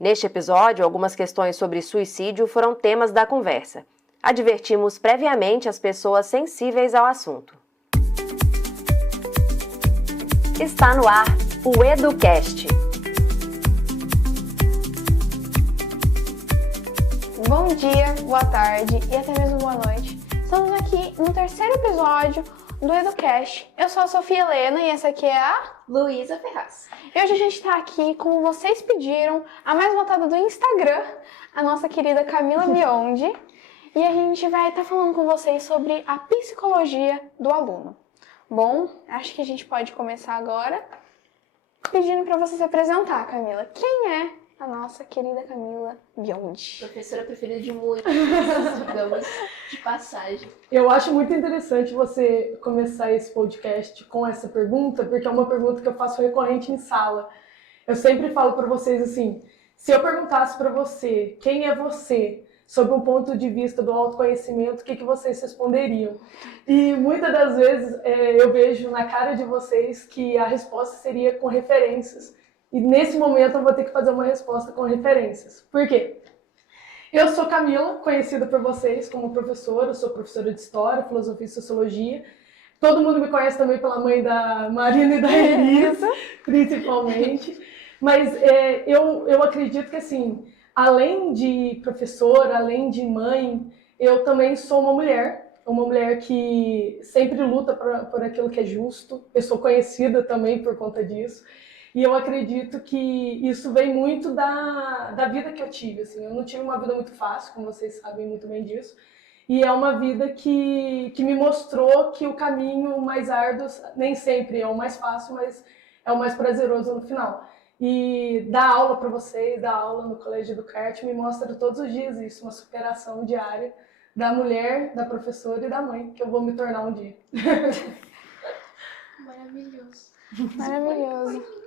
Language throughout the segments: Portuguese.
Neste episódio, algumas questões sobre suicídio foram temas da conversa. Advertimos previamente as pessoas sensíveis ao assunto. Está no ar o EduCast. Bom dia, boa tarde e até mesmo boa noite. Estamos aqui no terceiro episódio do EduCast. Eu sou a Sofia Helena e essa aqui é a Luísa Ferraz. E hoje a gente está aqui, como vocês pediram, a mais votada do Instagram, a nossa querida Camila Biondi. E a gente vai estar falando com vocês sobre a psicologia do aluno. Bom, acho que a gente pode começar agora pedindo para você se apresentar, Camila. Quem é a nossa querida Camila Biondi? Professora preferida de muitos, digamos, de passagem. Eu acho muito interessante você começar esse podcast com essa pergunta, porque é uma pergunta que eu faço recorrente em sala. Eu sempre falo para vocês assim, se eu perguntasse para você quem é você, sob um ponto de vista do autoconhecimento, o que vocês responderiam? E muitas das vezes eu vejo na cara de vocês que a resposta seria com referências. E nesse momento eu vou ter que fazer uma resposta com referências. Por quê? Eu sou Camila, conhecida por vocês como professora, eu sou professora de História, Filosofia e Sociologia. Todo mundo me conhece também pela mãe da Marina e da Elisa, principalmente. Mas eu acredito que, assim, além de professora, além de mãe, eu também sou uma mulher que sempre luta por aquilo que é justo. Eu sou conhecida também por conta disso. E eu acredito que isso vem muito da vida que eu tive. Assim. Eu não tive uma vida muito fácil, como vocês sabem muito bem disso. E é uma vida que me mostrou que o caminho mais árduo nem sempre é o mais fácil, mas é o mais prazeroso no final. E dar aula para vocês, dar aula no Colégio do Kart, me mostra todos os dias isso, uma superação diária da mulher, da professora e da mãe, que eu vou me tornar um dia. Maravilhoso. Maravilhoso.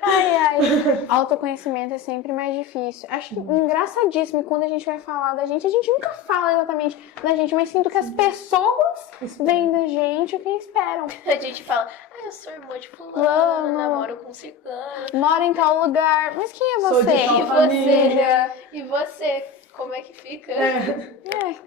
Ai. Autoconhecimento é sempre mais difícil. Acho que engraçadíssimo quando a gente vai falar da gente, a gente nunca fala exatamente da gente, mas sinto que as pessoas veem da gente o que esperam. A gente fala, eu sou irmã de fulano, namoro com ciclano. Moro em tal lugar. Mas quem é Sou de você? tal família. E você? Como é que fica?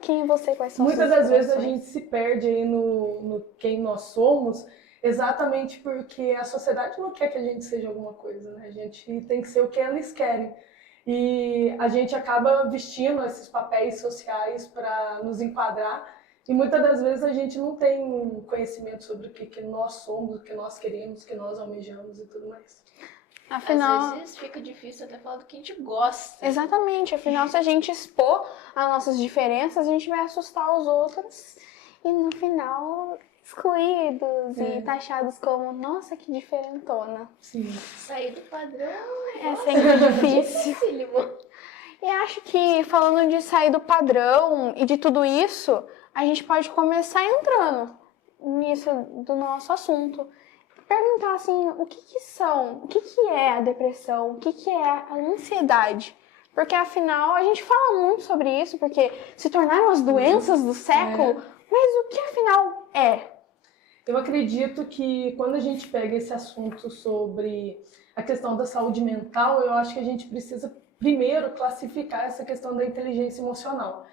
Quem é você? Quais são Muitas suas das vezes a situações? gente se perde aí no quem nós somos, exatamente porque a sociedade não quer que a gente seja alguma coisa, né? A gente tem que ser o que eles querem. E a gente acaba vestindo esses papéis sociais para nos enquadrar. E muitas das vezes a gente não tem um conhecimento sobre o que nós somos, o que nós queremos, o que nós almejamos e tudo mais. Afinal, às vezes fica difícil até falar do que a gente gosta. exatamente. Afinal, se a gente expor as nossas diferenças, a gente vai assustar os outros. E no final, excluídos e taxados como, nossa, que diferentona. Sim. Sair do padrão É sempre difícil. dificílimo. E acho que falando de sair do padrão e de tudo isso, a gente pode começar entrando nisso do nosso assunto. Perguntar assim, o que é a depressão, o que é a ansiedade? Porque afinal, a gente fala muito sobre isso, porque se tornaram as doenças do século, mas o que afinal é? Eu acredito que quando a gente pega esse assunto sobre a questão da saúde mental, eu acho que a gente precisa primeiro classificar essa questão da inteligência emocional.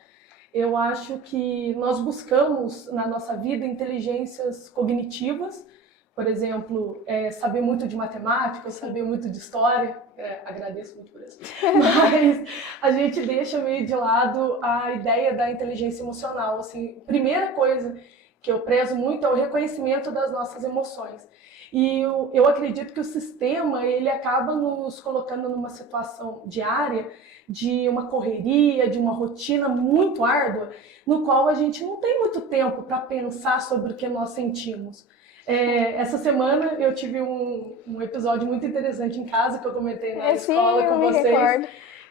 Eu acho que nós buscamos na nossa vida inteligências cognitivas, por exemplo, saber muito de matemática, saber muito de história, agradeço muito por isso, mas a gente deixa meio de lado a ideia da inteligência emocional. Assim, primeira coisa que eu prezo muito é o reconhecimento das nossas emoções. E eu acredito que o sistema ele acaba nos colocando numa situação diária de uma correria, de uma rotina muito árdua, no qual a gente não tem muito tempo para pensar sobre o que nós sentimos. Essa semana eu tive um episódio muito interessante em casa que eu comentei na escola com vocês. Recordo.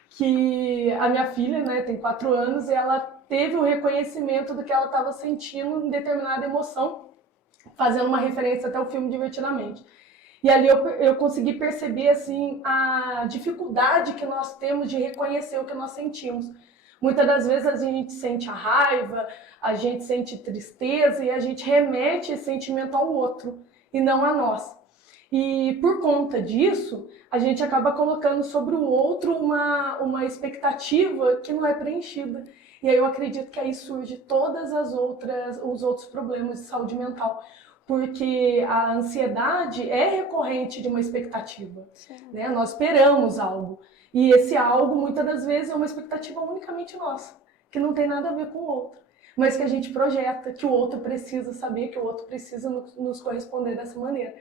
Que a minha filha, né, tem 4 anos e ela teve o reconhecimento do que ela estava sentindo em determinada emoção, fazendo uma referência até o filme Divertidamente. E ali eu consegui perceber assim, a dificuldade que nós temos de reconhecer o que nós sentimos. Muitas das vezes a gente sente a raiva, a gente sente tristeza e a gente remete esse sentimento ao outro e não a nós. E por conta disso, a gente acaba colocando sobre o outro uma expectativa que não é preenchida. E aí eu acredito que aí surge os outros problemas de saúde mental. Porque a ansiedade é recorrente de uma expectativa, né? Nós esperamos algo. E esse algo, muitas das vezes, é uma expectativa unicamente nossa, que não tem nada a ver com o outro. Mas que a gente projeta, que o outro precisa saber, que o outro precisa nos corresponder dessa maneira.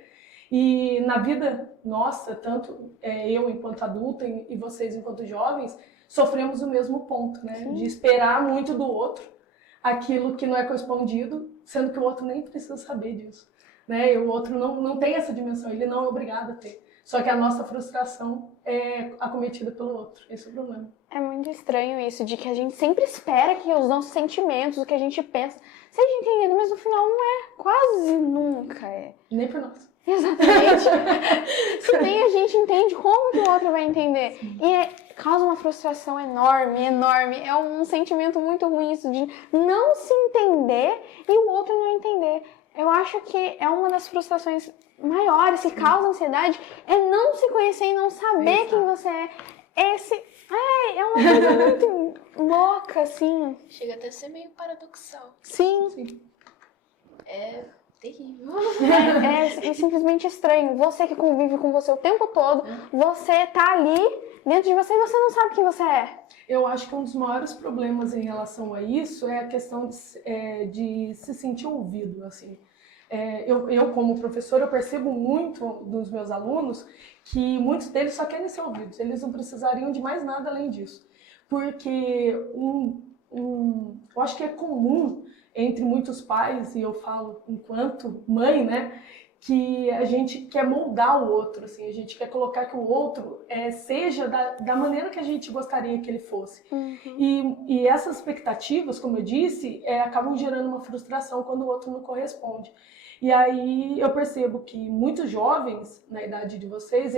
E na vida nossa, tanto eu enquanto adulta e vocês enquanto jovens, sofremos o mesmo ponto, né? De esperar muito do outro aquilo que não é correspondido, sendo que o outro nem precisa saber disso, né? E o outro não tem essa dimensão, ele não é obrigado a ter. Só que a nossa frustração é acometida pelo outro. Esse é o problema. É muito estranho isso, de que a gente sempre espera que os nossos sentimentos, o que a gente pensa, seja entendido, mas no final não é. Quase nunca é. Nem por nós. Exatamente. Se bem a gente entende, como que o outro vai entender? E causa uma frustração enorme, enorme. É um sentimento muito ruim isso de não se entender e o outro não entender. Eu acho que é uma das frustrações maiores que causa ansiedade, é não se conhecer e não saber quem você é. É uma coisa muito louca, assim. Chega até a ser meio paradoxal. Sim. É terrível. É simplesmente estranho. Você que convive com você o tempo todo, você tá ali dentro de você e você não sabe quem você é. Eu acho que um dos maiores problemas em relação a isso é a questão de se sentir ouvido, assim. Eu, como professora, eu percebo muito dos meus alunos que muitos deles só querem ser ouvidos, eles não precisariam de mais nada além disso. Porque eu acho que é comum entre muitos pais, e eu falo enquanto mãe, né, que a gente quer moldar o outro, assim, a gente quer colocar que o outro seja da maneira que a gente gostaria que ele fosse. E essas expectativas, como eu disse, acabam gerando uma frustração quando o outro não corresponde. E aí eu percebo que muitos jovens, na idade de vocês,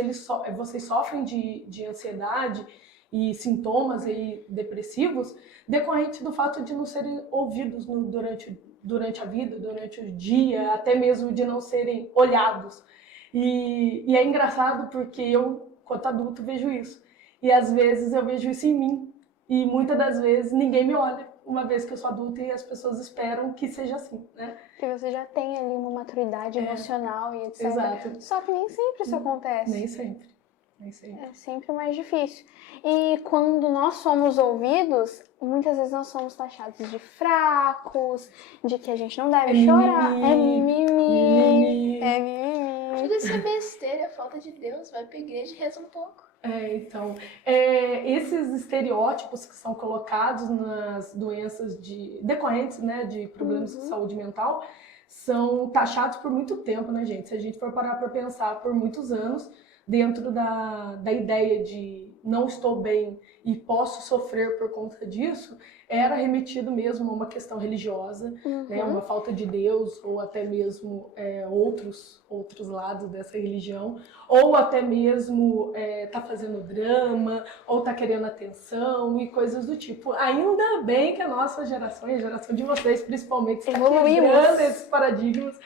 vocês sofrem de ansiedade e sintomas aí depressivos decorrente do fato de não serem ouvidos durante a vida, durante o dia, até mesmo de não serem olhados. E é engraçado porque eu, quanto adulto, vejo isso. E às vezes eu vejo isso em mim. E muitas das vezes ninguém me olha, uma vez que eu sou adulta e as pessoas esperam que seja assim, né? Que você já tem ali uma maturidade emocional e etc. Exato. Só que nem sempre isso acontece. Nem sempre. É sempre mais difícil. E quando nós somos ouvidos, muitas vezes nós somos taxados de fracos, de que a gente não deve chorar. É mimimi. É mimimi. Tudo isso é besteira, é falta de Deus. Vai pra igreja e reza um pouco. Então, esses estereótipos que são colocados nas doenças decorrentes, né, de problemas de saúde mental, são taxados por muito tempo, né, gente? Se a gente for parar para pensar, por muitos anos, dentro da ideia de não estou bem e posso sofrer por conta disso, era remetido mesmo a uma questão religiosa, né, uma falta de Deus, ou até mesmo outros lados dessa religião, ou até mesmo tá fazendo drama, ou tá querendo atenção e coisas do tipo. Ainda bem que a nossa geração, e a geração de vocês principalmente, está quebrando esses paradigmas,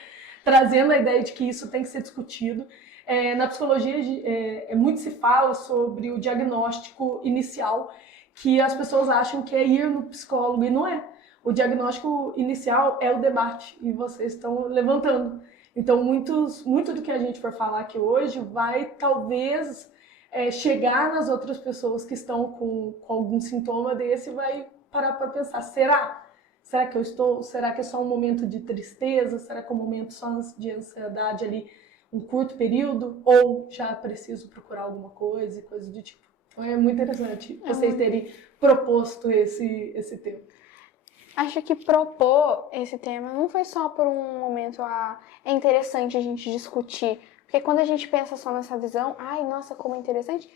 trazendo a ideia de que isso tem que ser discutido. Na psicologia, muito se fala sobre o diagnóstico inicial, que as pessoas acham que é ir no psicólogo, e não é. O diagnóstico inicial é o debate, e vocês estão levantando. Então, muito do que a gente for falar aqui hoje vai, talvez, chegar nas outras pessoas que estão com algum sintoma desse e vai parar para pensar, será? Será que eu estou? Será que é só um momento de tristeza? Será que é um momento só de ansiedade ali, um curto período, ou já preciso procurar alguma coisa e coisa do tipo. Então é muito interessante vocês terem proposto esse tema. Acho que propor esse tema não foi só por um momento, é interessante a gente discutir, porque quando a gente pensa só nessa visão, ai, nossa, como é interessante,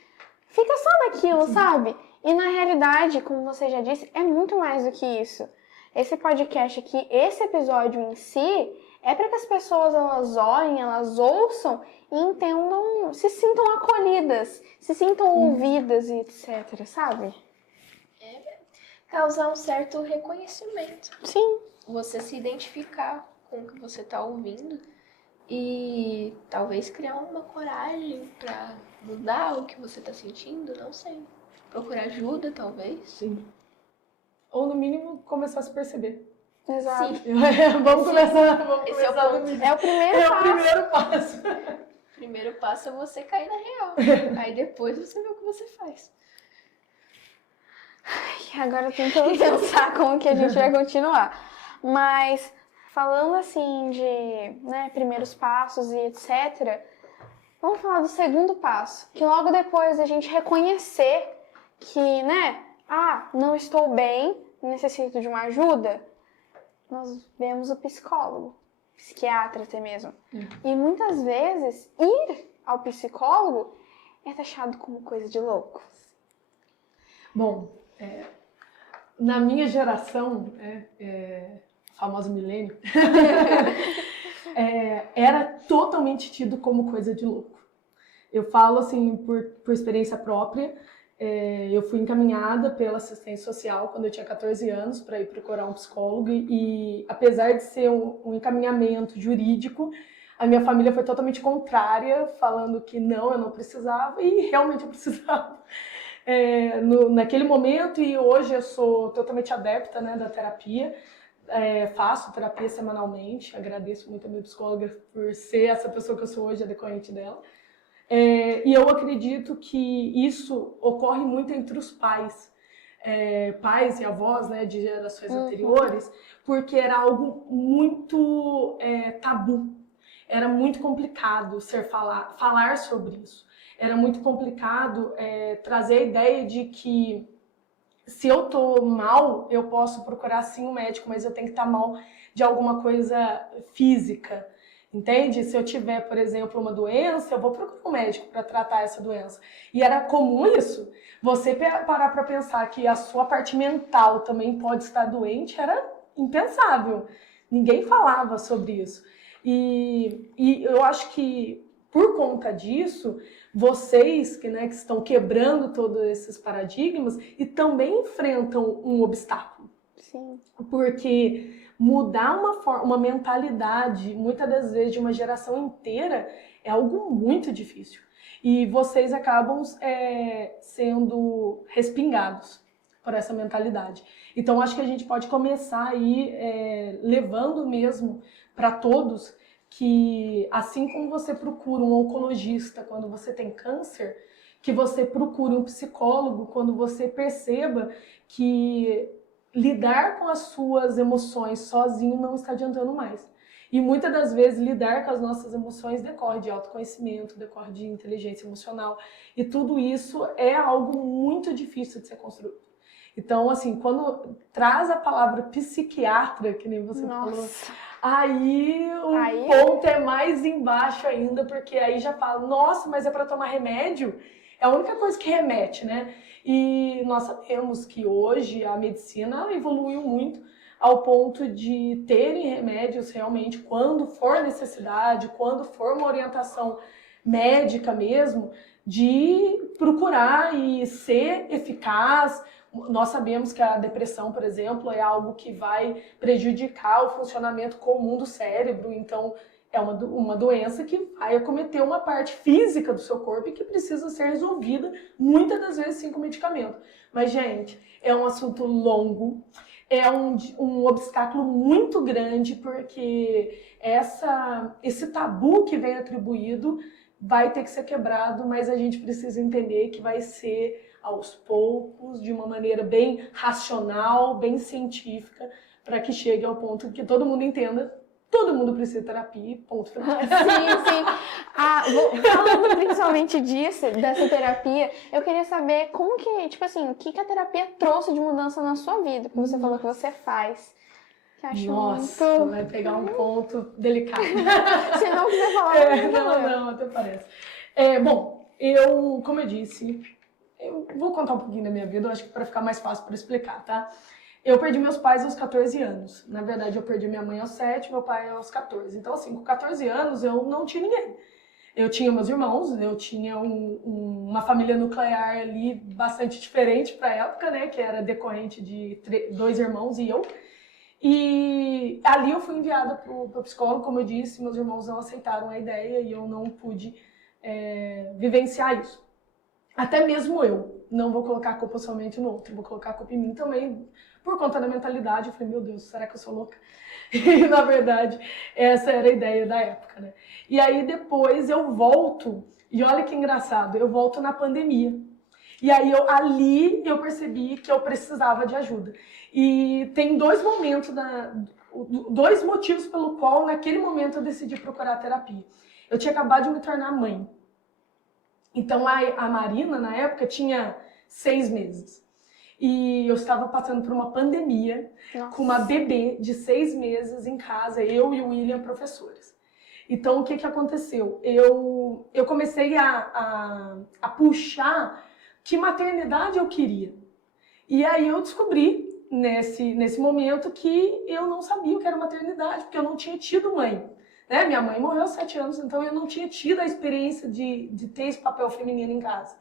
fica só naquilo, sabe? E na realidade, como você já disse, é muito mais do que isso. Esse podcast aqui, esse episódio em si, é para que as pessoas elas olhem, elas ouçam e entendam, se sintam acolhidas, se sintam ouvidas e etc, sabe? Causar um certo reconhecimento. Sim. Você se identificar com o que você tá ouvindo E talvez criar uma coragem pra mudar o que você tá sentindo, não sei. Procurar ajuda, talvez. Sim. Ou, no mínimo, começar a se perceber. Exato. Sim. Vamos começar esse é o do ponto. mínimo. É o primeiro É o passo. primeiro passo. O primeiro passo é você cair na real. Aí depois você vê o que você faz. Agora tentando pensar como que a gente vai continuar. Mas falando assim de, né, primeiros passos e etc., vamos falar do segundo passo, que logo depois a gente reconhecer que, né, não estou bem, necessito de uma ajuda, nós vemos o psicólogo, psiquiatra até mesmo. E muitas vezes ir ao psicólogo é taxado como coisa de louco. Bom, na minha geração, famoso milênio, era totalmente tido como coisa de louco. Eu falo assim por experiência própria. Eu fui encaminhada pela assistência social quando eu tinha 14 anos para ir procurar um psicólogo e apesar de ser um encaminhamento jurídico, a minha família foi totalmente contrária, falando que não, eu não precisava e realmente eu precisava. Naquele momento, e hoje eu sou totalmente adepta, né, da terapia, faço terapia semanalmente, agradeço muito a minha psicóloga por ser essa pessoa que eu sou hoje, a decorrente dela. E eu acredito que isso ocorre muito entre os pais, pais e avós, né, de gerações anteriores, porque era algo muito tabu, era muito complicado falar sobre isso. Era muito complicado trazer a ideia de que se eu tô mal, eu posso procurar sim um médico, mas eu tenho que estar mal de alguma coisa física, entende? Se eu tiver, por exemplo, uma doença, eu vou procurar um médico para tratar essa doença. E era comum isso. Você parar para pensar que a sua parte mental também pode estar doente, era impensável. Ninguém falava sobre isso. E eu acho que, por conta disso, vocês que estão quebrando todos esses paradigmas e também enfrentam um obstáculo. Sim. Porque mudar uma mentalidade, muitas das vezes de uma geração inteira, é algo muito difícil. E vocês acabam sendo respingados por essa mentalidade. Então, acho que a gente pode começar aí levando mesmo para todos que, assim como você procura um oncologista quando você tem câncer, que você procure um psicólogo quando você perceba que lidar com as suas emoções sozinho não está adiantando mais. E muitas das vezes lidar com as nossas emoções decorre de autoconhecimento, decorre de inteligência emocional. E tudo isso é algo muito difícil de ser construído. Então, assim, quando traz a palavra psiquiatra, que nem você falou, aí o ponto é mais embaixo ainda, porque aí já fala, nossa, mas é para tomar remédio? É a única coisa que remete, né? E nós sabemos que hoje a medicina evoluiu muito ao ponto de terem remédios realmente quando for necessidade, quando for uma orientação médica mesmo, de procurar e ser eficaz. Nós sabemos que a depressão, por exemplo, é algo que vai prejudicar o funcionamento comum do cérebro, então é uma doença que vai acometer uma parte física do seu corpo e que precisa ser resolvida, muitas das vezes sim com medicamento. Mas, gente, é um assunto longo, é um obstáculo muito grande, porque esse tabu que vem atribuído vai ter que ser quebrado, mas a gente precisa entender que vai ser aos poucos, de uma maneira bem racional, bem científica, para que chegue ao ponto que todo mundo entenda. Todo mundo precisa de terapia, ponto final. Sim. Falando principalmente disso, dessa terapia, eu queria saber como que, tipo assim, o que a terapia trouxe de mudança na sua vida? Porque você falou que você faz. Que acho Nossa, muito... vai pegar um ponto delicado. Se não quiser falar, não, até parece. Bom, como eu disse, eu vou contar um pouquinho da minha vida, eu acho que para ficar mais fácil para explicar, tá? Eu perdi meus pais aos 14 anos. Na verdade, eu perdi minha mãe aos 7, meu pai aos 14. Então, assim, com 14 anos, eu não tinha ninguém. Eu tinha meus irmãos, eu tinha uma família nuclear ali bastante diferente para a época, né? Que era decorrente de 2 irmãos e eu. E ali eu fui enviada para o psicólogo, como eu disse, meus irmãos não aceitaram a ideia e eu não pude vivenciar isso. Até mesmo eu não vou colocar a culpa somente no outro, vou colocar a culpa em mim também, por conta da mentalidade. Eu falei, meu Deus, será que eu sou louca? E, na verdade, essa era a ideia da época, né? E aí, depois, eu volto, e olha que engraçado, eu volto na pandemia. E aí, ali, eu percebi que eu precisava de ajuda. E tem dois momentos, dois motivos pelo qual, naquele momento, eu decidi procurar terapia. Eu tinha acabado de me tornar mãe. Então, a Marina, na época, tinha 6 meses. E eu estava passando por uma pandemia, com uma bebê de 6 meses em casa, eu e o William, professores. Então, o que aconteceu? Eu comecei a puxar que maternidade eu queria. E aí eu descobri, nesse momento, que eu não sabia o que era maternidade, porque eu não tinha tido mãe. Né? Minha mãe morreu aos 7 anos, então eu não tinha tido a experiência de ter esse papel feminino em casa.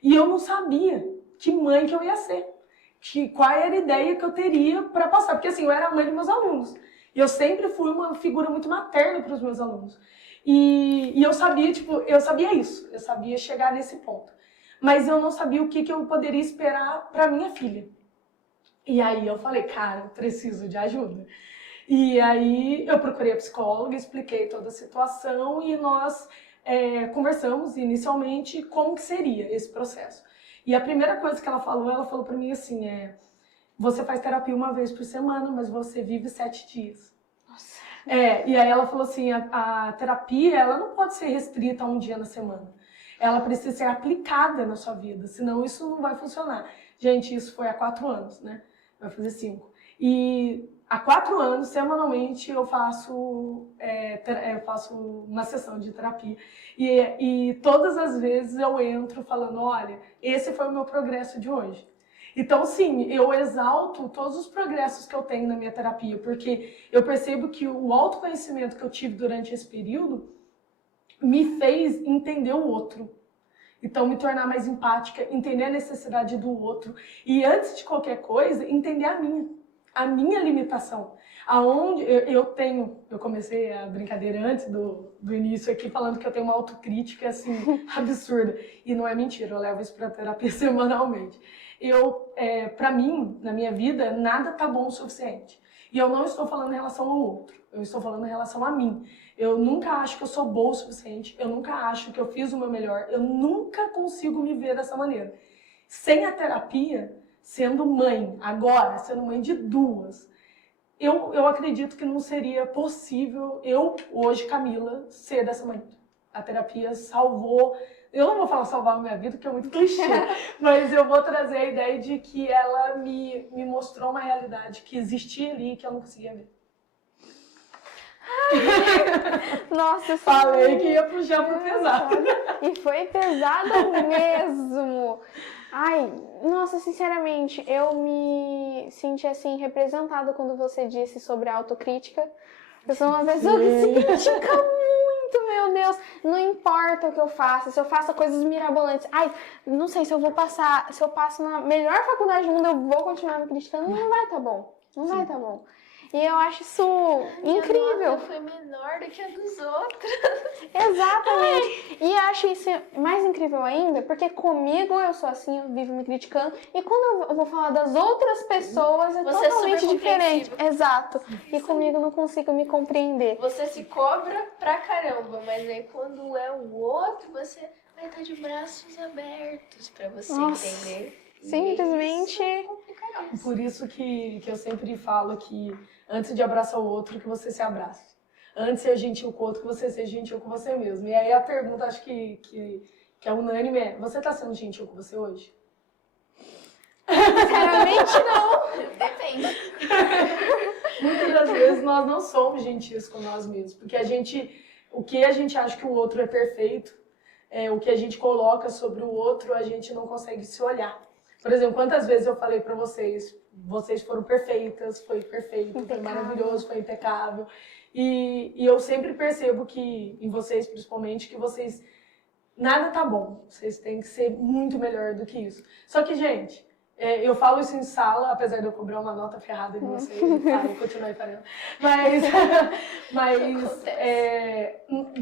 E eu não sabia que mãe que eu ia ser, qual era a ideia que eu teria para passar, porque assim, eu era a mãe dos meus alunos, e eu sempre fui uma figura muito materna para os meus alunos. E eu sabia, eu sabia isso, eu sabia chegar nesse ponto, mas eu não sabia o que eu poderia esperar para minha filha. E aí eu falei, cara, eu preciso de ajuda. E aí eu procurei a psicóloga, expliquei toda a situação e nós conversamos inicialmente como que seria esse processo. E a primeira coisa que ela falou para mim assim, você faz terapia uma vez por semana, mas você vive 7 dias. Nossa. E aí ela falou assim, a terapia ela não pode ser restrita a um dia na semana. Ela precisa ser aplicada na sua vida, senão isso não vai funcionar. Gente, isso foi há 4 anos, né? Vai fazer 5. E há 4 anos, semanalmente, eu faço uma sessão de terapia. E todas as vezes eu entro falando, olha, esse foi o meu progresso de hoje. Então, sim, eu exalto todos os progressos que eu tenho na minha terapia, porque eu percebo que o autoconhecimento que eu tive durante esse período me fez entender o outro. Então, me tornar mais empática, entender a necessidade do outro e, antes de qualquer coisa, entender a minha limitação. Aonde eu comecei a brincadeira antes do início aqui, falando que eu tenho uma autocrítica, assim, absurda. E não é mentira, eu levo isso pra terapia semanalmente. Pra mim, na minha vida, nada tá bom o suficiente. E eu não estou falando em relação ao outro, eu estou falando em relação a mim. Eu nunca acho que eu sou boa o suficiente, eu nunca acho que eu fiz o meu melhor, eu nunca consigo me ver dessa maneira. Sem a terapia, sendo mãe, agora, sendo mãe de 2, eu acredito que não seria possível eu, hoje, Camila, ser dessa maneira. A terapia salvou, eu não vou falar salvar a minha vida, porque é muito clichê, mas eu vou trazer a ideia de que ela me mostrou uma realidade que existia ali e que eu não conseguia ver. Nossa, falei que ia puxar pro pesado. E foi pesado mesmo. Ai, nossa, sinceramente, eu me senti assim representada quando você disse sobre a autocrítica. Eu sou uma pessoa que se critica muito, meu Deus. Não importa o que eu faça, se eu faço coisas mirabolantes. Ai, não sei se eu vou passar, se eu passo na melhor faculdade do mundo, eu vou continuar me criticando. Não vai tá bom. Não vai tá bom. E eu acho isso incrível. Minha nota foi menor do que a dos outros. Exatamente. E acho isso mais incrível ainda, porque comigo eu sou assim, eu vivo me criticando. E quando eu vou falar das outras pessoas, é Você totalmente é diferente. super Exato. E comigo não consigo me compreender. Você se cobra pra caramba, mas aí quando é o outro, você vai estar de braços abertos pra você entender. Simplesmente. Por isso que eu sempre falo que antes de abraçar o outro, que você se abrace. Antes de ser gentil com o outro, que você seja gentil com você mesmo. E aí a pergunta, acho que é unânime, é: você tá sendo gentil com você hoje? Sinceramente, não. Depende. Muitas das vezes nós não somos gentis com nós mesmos, porque o que a gente acha que o outro é perfeito, o que a gente coloca sobre o outro, a gente não consegue se olhar. Por exemplo, quantas vezes eu falei pra vocês foram perfeitas, foi perfeito, foi maravilhoso, foi impecável. E eu sempre percebo que, em vocês principalmente, que vocês, nada tá bom. Vocês têm que ser muito melhor do que isso. Só que, gente, Eu falo isso em sala, apesar de eu cobrar uma nota ferrada de vocês, tá? Eu continuo aí falando. Mas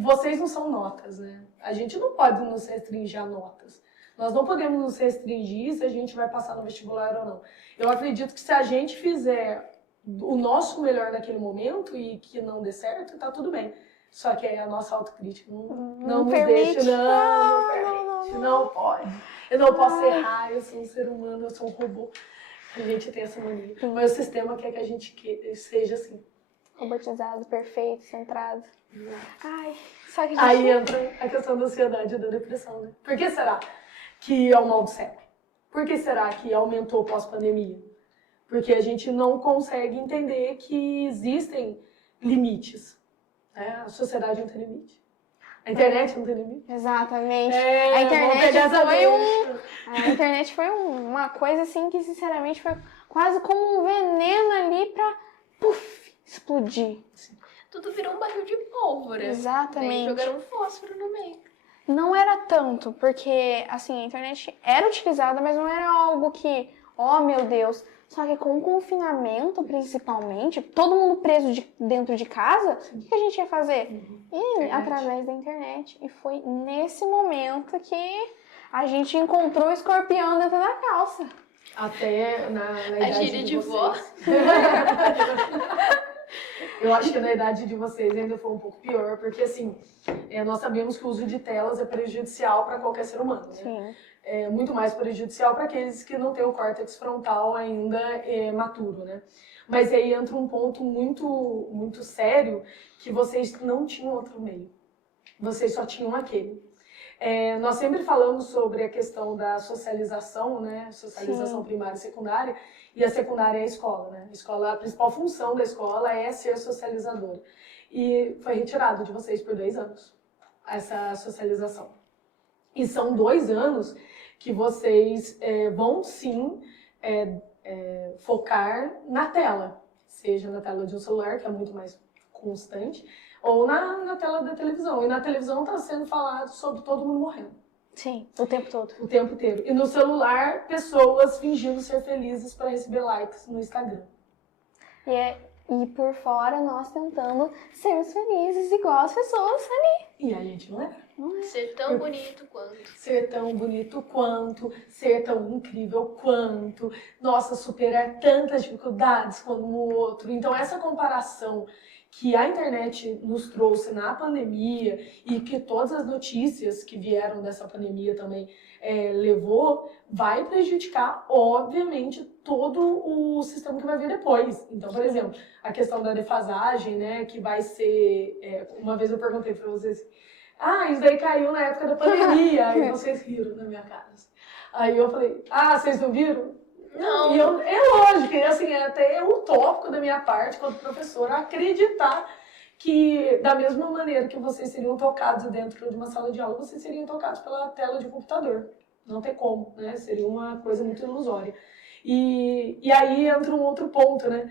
vocês não são notas, né? A gente não pode nos restringir a notas. Nós não podemos nos restringir se a gente vai passar no vestibular ou não. Eu acredito que se a gente fizer o nosso melhor naquele momento e que não dê certo, tá tudo bem. Só que aí a nossa autocrítica não nos permite. deixa, não pode. Eu não posso errar, eu sou um ser humano, eu sou um robô. A gente tem essa mania. Mas o sistema quer que a gente seja assim. Robotizado, perfeito, centrado. Ai, só que Aí entra a questão da ansiedade e da depressão, né? Por que será que é o mal do século? Por que será que aumentou pós-pandemia? Porque a gente não consegue entender que existem limites. Né? A sociedade não tem limite. A internet não tem limite. Exatamente. A A internet foi uma coisa assim que, sinceramente, foi quase como um veneno ali pra explodir. Tudo virou um barril de pólvora. Exatamente. Daí jogaram um fósforo no meio. Não era tanto, porque assim, a internet era utilizada, mas não era algo que, oh meu Deus. Só que com o confinamento, principalmente, todo mundo preso dentro de casa, o que a gente ia fazer? Através da internet. E foi nesse momento que a gente encontrou o escorpião dentro da calça. Até na idade A gíria de vó. Eu acho que na idade de vocês ainda foi um pouco pior, porque assim, nós sabemos que o uso de telas é prejudicial para qualquer ser humano, né? Sim. É muito mais prejudicial para aqueles que não têm o córtex frontal ainda maturo, né? Mas aí entra um ponto muito, muito sério, que vocês não tinham outro meio. Vocês só tinham aquele. Nós sempre falamos sobre a questão da socialização, né? Socialização primária e secundária, e a secundária é a escola, né? A principal função da escola é ser socializadora. E foi retirado de vocês por 2 anos, essa socialização. E são 2 anos que vocês vão sim focar na tela, seja na tela de um celular, que é muito mais constante, ou na tela da televisão. E na televisão está sendo falado sobre todo mundo morrendo. Sim, o tempo todo. O tempo inteiro. E no celular, pessoas fingindo ser felizes para receber likes no Instagram. E por fora, nós tentando sermos felizes igual as pessoas ali. E a gente não é. Ser tão bonito quanto. Ser tão bonito quanto, ser tão incrível quanto, nossa, superar tantas dificuldades como o outro. Então, essa comparação que a internet nos trouxe na pandemia e que todas as notícias que vieram dessa pandemia também levou, vai prejudicar, obviamente, todo o sistema que vai vir depois. Então, por exemplo, a questão da defasagem, né, que vai ser... uma vez eu perguntei para vocês, isso daí caiu na época da pandemia, aí vocês riram na minha cara. Aí eu falei, vocês não viram? Não. E é lógico, e assim, é até utópico da minha parte, como professora, acreditar que, da mesma maneira que vocês seriam tocados dentro de uma sala de aula, vocês seriam tocados pela tela de computador. Não tem como, né? Seria uma coisa muito ilusória. E aí entra um outro ponto, né?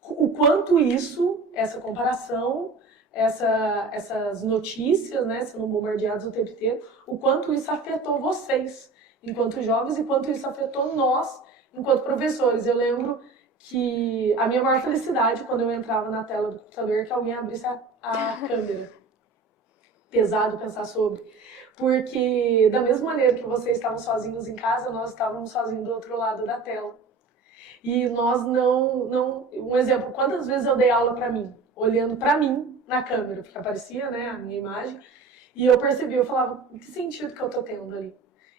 O quanto isso, essa comparação, essas notícias, né, sendo bombardeadas o tempo inteiro, o quanto isso afetou vocês, enquanto jovens, e quanto isso afetou nós, enquanto professores. Eu lembro que a minha maior felicidade quando eu entrava na tela do computador é que alguém abrisse a câmera. Pesado pensar sobre. Porque da mesma maneira que vocês estavam sozinhos em casa, nós estávamos sozinhos do outro lado da tela. E nós não... Um exemplo, quantas vezes eu dei aula para mim, olhando para mim na câmera, porque aparecia, né, a minha imagem, e eu percebi, eu falava, que sentido que eu tô tendo ali?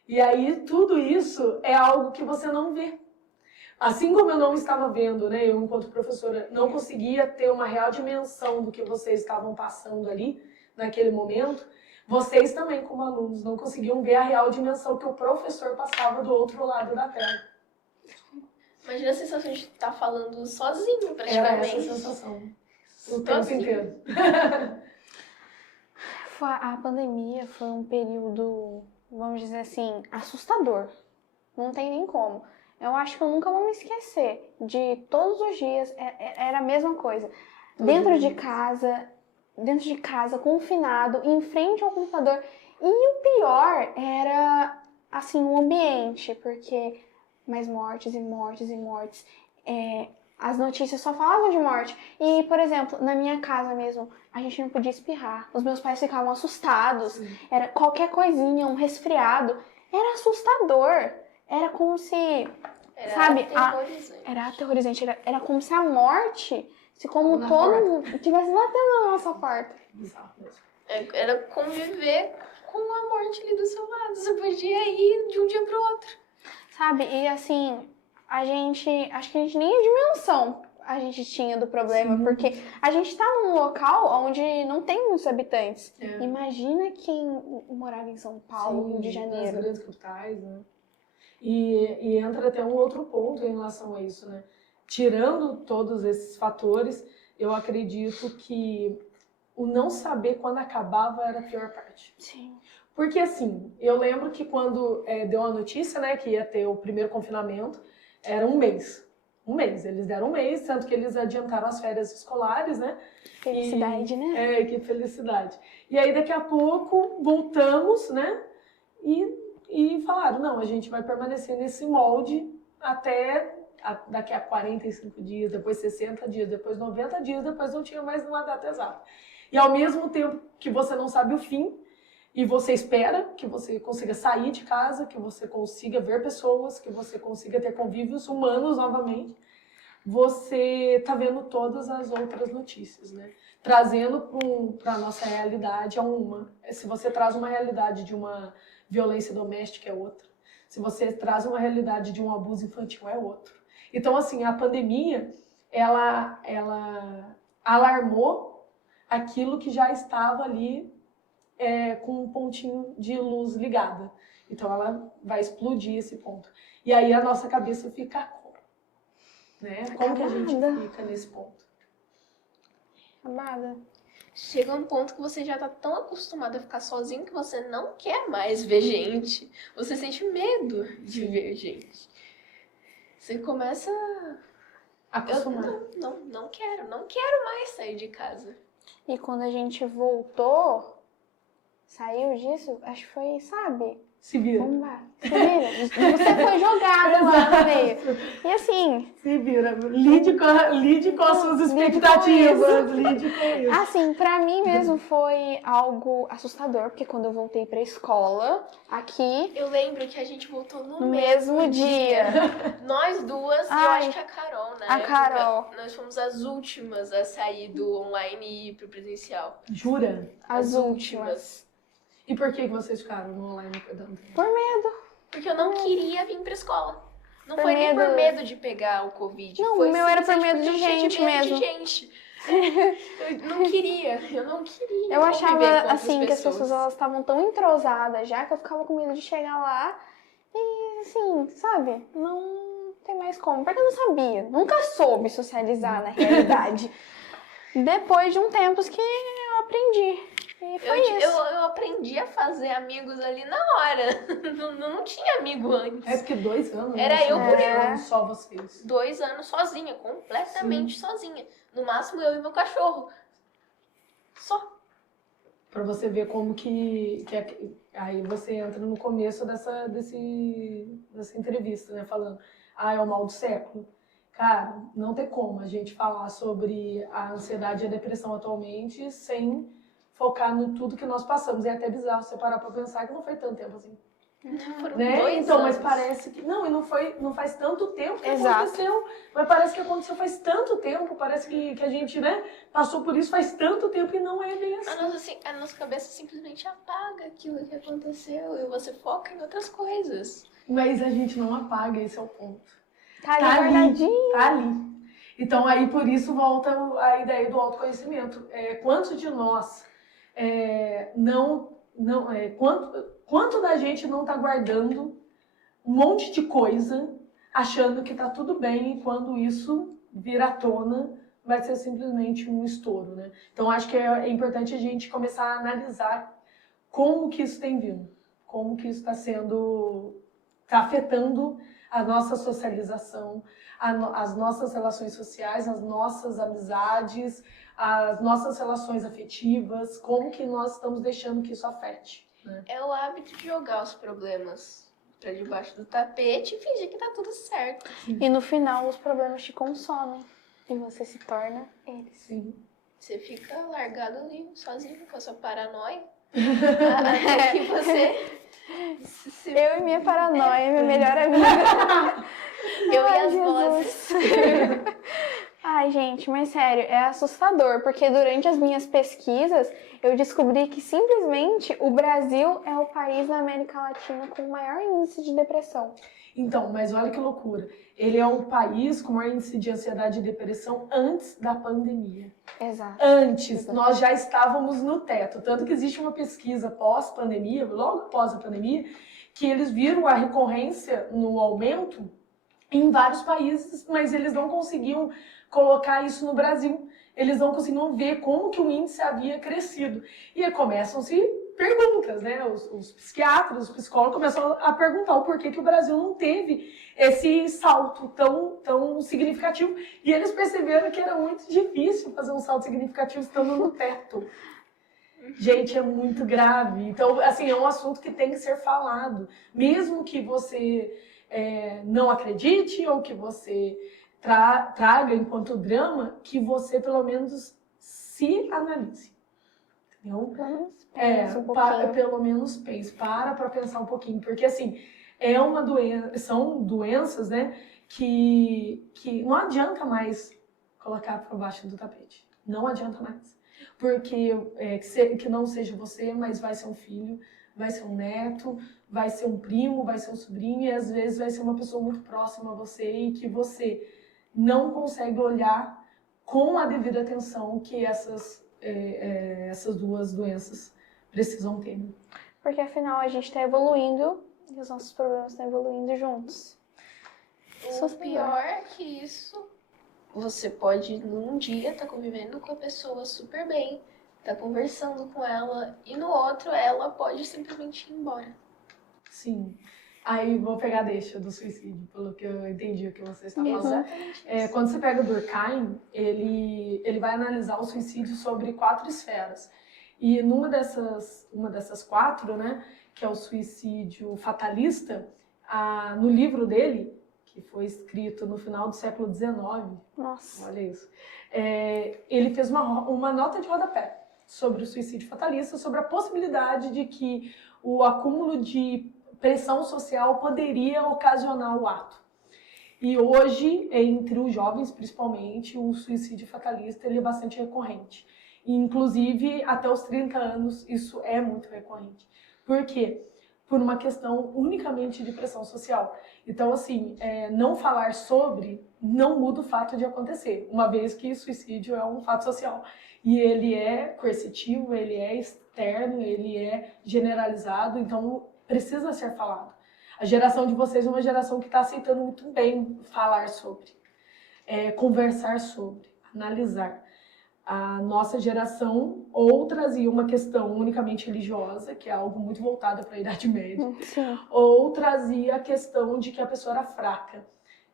E aí, tudo isso é algo que você não vê. Assim como eu não estava vendo, né, eu enquanto professora não conseguia ter uma real dimensão do que vocês estavam passando ali, naquele momento, vocês também, como alunos, não conseguiam ver a real dimensão que o professor passava do outro lado da tela. Imagina a sensação de estar falando sozinho, praticamente. Era essa sensação. O tempo inteiro. A pandemia foi um período, vamos dizer assim, assustador. Não tem nem como. Eu acho que eu nunca vou me esquecer de todos os dias, era a mesma coisa. Dentro de casa, confinado, em frente ao computador. E o pior era, assim, o ambiente, porque mais mortes e mortes e mortes. As notícias só falavam de morte. E, por exemplo, na minha casa mesmo, a gente não podia espirrar. Os meus pais ficavam assustados. Sim. Era qualquer coisinha, um resfriado. Era assustador. Era como se... Era Sabe, aterrorizante. Era aterrorizante. Era como se a morte, se como Na todo porta. mundo estivesse batendo na nossa porta. Bizarro mesmo. Era conviver com a morte ali do seu lado. Você podia ir de um dia pro outro. Sabe? E assim, acho que a gente nem a dimensão a gente tinha do problema, Sim. porque a gente tá num local onde não tem muitos habitantes. É. Imagina quem morava em São Paulo, Sim, Rio de nas Janeiro. grandes capitais, né? E entra até um outro ponto em relação a isso, né? Tirando todos esses fatores, eu acredito que o não saber quando acabava era a pior parte. Sim. Porque assim, eu lembro que quando deu a notícia, né, que ia ter o primeiro confinamento, era um mês. Um mês, eles deram um mês, tanto que eles adiantaram as férias escolares, né? Felicidade, né? Que felicidade. E aí daqui a pouco voltamos, né? E falaram, não, a gente vai permanecer nesse molde até daqui a 45 dias, depois 60 dias, depois 90 dias, depois não tinha mais uma data exata. E ao mesmo tempo que você não sabe o fim, e você espera que você consiga sair de casa, que você consiga ver pessoas, que você consiga ter convívios humanos novamente, você tá vendo todas as outras notícias, né? Trazendo para a nossa realidade uma. Se você traz uma realidade de uma violência doméstica, é outra. Se você traz uma realidade de um abuso infantil, é outro. Então, assim, a pandemia, ela alarmou aquilo que já estava ali com um pontinho de luz ligada. Então, ela vai explodir esse ponto. E aí a nossa cabeça fica como? Né? Como que a gente Acabada. fica nesse ponto? Amada. Chega um ponto que você já tá tão acostumado a ficar sozinho que você não quer mais ver gente. Você sente medo de ver gente. Você começa... Acostumar. Não quero mais sair de casa. E quando a gente voltou, saiu disso, acho que foi, sabe? Se vira. Vamos lá. Se vira. Você foi jogada lá no meio. E assim, Se vira. Lide com as suas Lide com expectativas. Lide com isso. assim, pra mim mesmo foi algo assustador, porque quando eu voltei pra escola, aqui, Eu lembro que a gente voltou no no mesmo dia. Nós duas, e eu Ai, acho que a Carol, né? a Carol. Nós fomos as últimas a sair do online e ir pro presencial. Jura? As últimas. E por que vocês ficaram no online por tanto tempo? Por medo. Porque eu não queria vir pra escola. Não Por foi nem medo. por medo de pegar o Covid. Não, foi o meu era por simplesmente medo de porque eu tinha gente medo mesmo. de gente. Eu não queria Eu achava, conviver com outras assim, que as pessoas elas estavam tão entrosadas já que eu ficava com medo de chegar lá e, assim, sabe? Não tem mais como. Porque eu não sabia. Nunca soube socializar na realidade. Depois de um tempo que eu aprendi. E foi isso. Eu aprendi a fazer amigos ali na hora. Não tinha amigo antes. É porque 2 anos. Era né? eu por 2 eu. anos só vocês. 2 anos sozinha, completamente sozinha. No máximo eu e meu cachorro. Só. Pra você ver como que aí você entra no começo dessa entrevista, né? Falando, é o mal do século. Cara, não tem como a gente falar sobre a ansiedade e a depressão atualmente sem focar no tudo que nós passamos. É até bizarro você parar pra pensar que não foi tanto tempo assim. Foram Né? 2 Então, anos. mas parece que. Não, e não faz tanto tempo que Exato. aconteceu. Mas parece que aconteceu faz tanto tempo. Parece que a gente, né, passou por isso faz tanto tempo e não é bem assim. A nossa cabeça simplesmente apaga aquilo que aconteceu e você foca em outras coisas. Mas a gente não apaga, esse é o ponto. Tá ali Tá ali, guardadinho. tá ali. Então, aí por isso volta a ideia do autoconhecimento. Quantos de nós quanto da gente não tá guardando um monte de coisa, achando que tá tudo bem, e quando isso vir à tona, vai ser simplesmente um estouro, né? Então, acho que é importante a gente começar a analisar como que isso tem vindo, como que isso tá afetando a nossa socialização, as nossas relações sociais, as nossas amizades, as nossas relações afetivas, como que nós estamos deixando que isso afete. Né? É o hábito de jogar os problemas pra debaixo do tapete e fingir que tá tudo certo. E no final, os problemas te consomem. E você se torna eles. Sim. Você fica largado ali, sozinho, com a sua paranoia. Até que você... Eu e minha paranoia, minha melhor amiga. Eu e Ai, as Jesus. vozes. Ai, gente, mas sério, é assustador, porque durante as minhas pesquisas eu descobri que simplesmente o Brasil é o país da América Latina com o maior índice de depressão. Então, mas olha que loucura. Ele é um país com maior índice de ansiedade e depressão antes da pandemia. Exato. Antes, Exato. nós já estávamos no teto. Tanto que existe uma pesquisa pós-pandemia, logo após a pandemia, que eles viram a recorrência no aumento em vários países, mas eles não conseguiam colocar isso no Brasil. Eles não conseguiam ver como que o índice havia crescido. E aí começam-se perguntas, né? Os psiquiatras, os psicólogos começam a perguntar o porquê que o Brasil não teve esse salto tão significativo. E eles perceberam que era muito difícil fazer um salto significativo estando no teto. Gente, é muito grave. Então, assim, é um assunto que tem que ser falado. Mesmo que você não acredite ou que você traga enquanto drama, que você pelo menos se analise. Entendeu? Pelo menos pense, para pensar um pouquinho, porque assim, é uma doença, são doenças, né, que não adianta mais colocar por baixo do tapete, não adianta mais, porque que não seja você, mas vai ser um filho, vai ser um neto, vai ser um primo, vai ser um sobrinho, e às vezes vai ser uma pessoa muito próxima a você e que você não consegue olhar com a devida atenção que essas duas doenças precisam ter. Porque afinal a gente tá evoluindo e os nossos problemas estão evoluindo juntos. O pior é que isso, você pode num dia estar convivendo com a pessoa super bem, tá conversando com ela, e no outro ela pode simplesmente ir embora. Sim. Aí vou pegar a deixa do suicídio, pelo que eu entendi o que você está falando. Exatamente isso. Quando você pega o Durkheim, ele vai analisar o suicídio sobre 4 esferas. E uma dessas 4, né, que é o suicídio fatalista, no livro dele, que foi escrito no final do século XIX, Nossa. olha isso, ele fez uma nota de rodapé sobre o suicídio fatalista, sobre a possibilidade de que o acúmulo de pressão social poderia ocasionar o ato. E hoje, entre os jovens principalmente, o suicídio fatalista ele é bastante recorrente. E, inclusive, até os 30 anos, isso é muito recorrente. Por quê? Por uma questão unicamente de pressão social. Então, assim, não falar sobre não muda o fato de acontecer, uma vez que suicídio é um fato social. E ele é coercitivo, ele é externo, ele é generalizado, então precisa ser falado. A geração de vocês é uma geração que está aceitando muito bem falar sobre, conversar sobre, analisar. A nossa geração ou trazia uma questão unicamente religiosa, que é algo muito voltado para a Idade Média, Sim. ou trazia a questão de que a pessoa era fraca.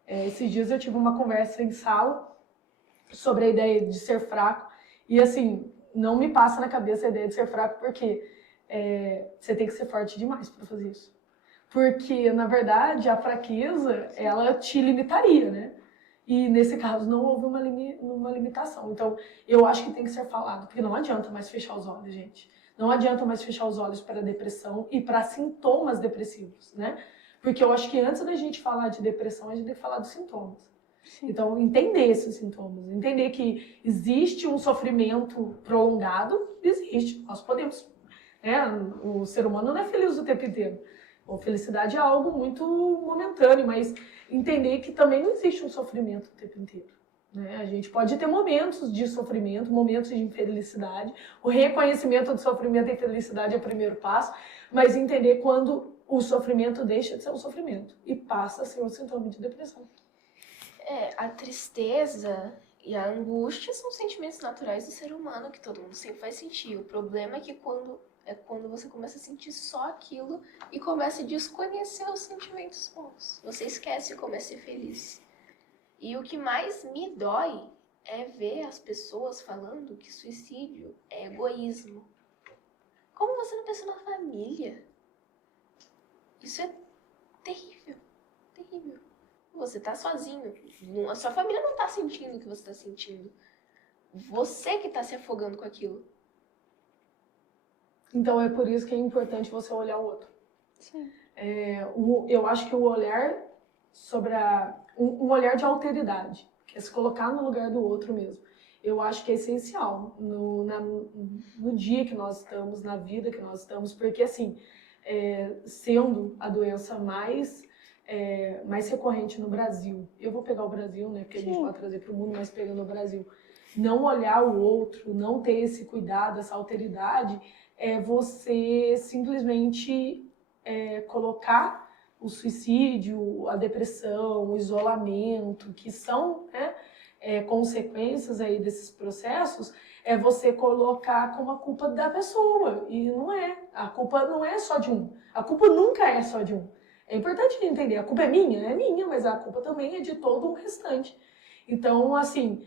Esses dias eu tive uma conversa em sala sobre a ideia de ser fraco, e assim, não me passa na cabeça a ideia de ser fraco, porque você tem que ser forte demais para fazer isso. Porque, na verdade, a fraqueza, ela te limitaria, né? E, nesse caso, não houve uma limitação. Então, eu acho que tem que ser falado, porque não adianta mais fechar os olhos, gente. Não adianta mais fechar os olhos para a depressão e para sintomas depressivos, né? Porque eu acho que antes da gente falar de depressão, a gente tem que falar dos sintomas. Sim. Então, entender esses sintomas, entender que existe um sofrimento prolongado, existe, nós podemos, né? O ser humano não é feliz o tempo inteiro. A felicidade é algo muito momentâneo, mas entender que também não existe um sofrimento o tempo inteiro. Né? A gente pode ter momentos de sofrimento, momentos de infelicidade. O reconhecimento do sofrimento e infelicidade é o primeiro passo, mas entender quando o sofrimento deixa de ser um sofrimento e passa a ser um sintoma de depressão. A tristeza e a angústia são sentimentos naturais do ser humano que todo mundo sempre vai sentir. O problema é que quando você começa a sentir só aquilo e começa a desconhecer os sentimentos bons. Você esquece como é ser feliz. E o que mais me dói é ver as pessoas falando que suicídio é egoísmo. Como você não pensa na família? Isso é terrível, terrível. Você tá sozinho. A sua família não tá sentindo o que você tá sentindo. Você que tá se afogando com aquilo. Então é por isso que é importante você olhar o outro. Sim. Eu acho que o olhar sobre um olhar de alteridade, que é se colocar no lugar do outro mesmo. Eu acho que é essencial no dia que nós estamos, na vida que nós estamos, porque assim, sendo a doença mais recorrente no Brasil, eu vou pegar o Brasil, né, porque a gente pode trazer para o mundo, mas pegando o Brasil, não olhar o outro, não ter esse cuidado, essa alteridade, é você simplesmente colocar o suicídio, a depressão, o isolamento, que são, né, consequências aí desses processos, é você colocar como a culpa da pessoa. E não é. A culpa não é só de um. A culpa nunca é só de um. É importante entender. A culpa é minha, mas a culpa também é de todo o restante. Então, assim,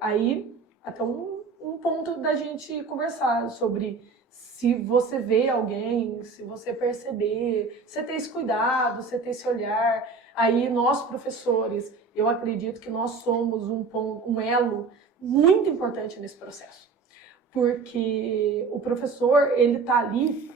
aí até um ponto da gente conversar sobre se você vê alguém, se você perceber, você ter esse cuidado, você ter esse olhar. Aí nós, professores, eu acredito que nós somos um elo muito importante nesse processo. Porque o professor, ele está ali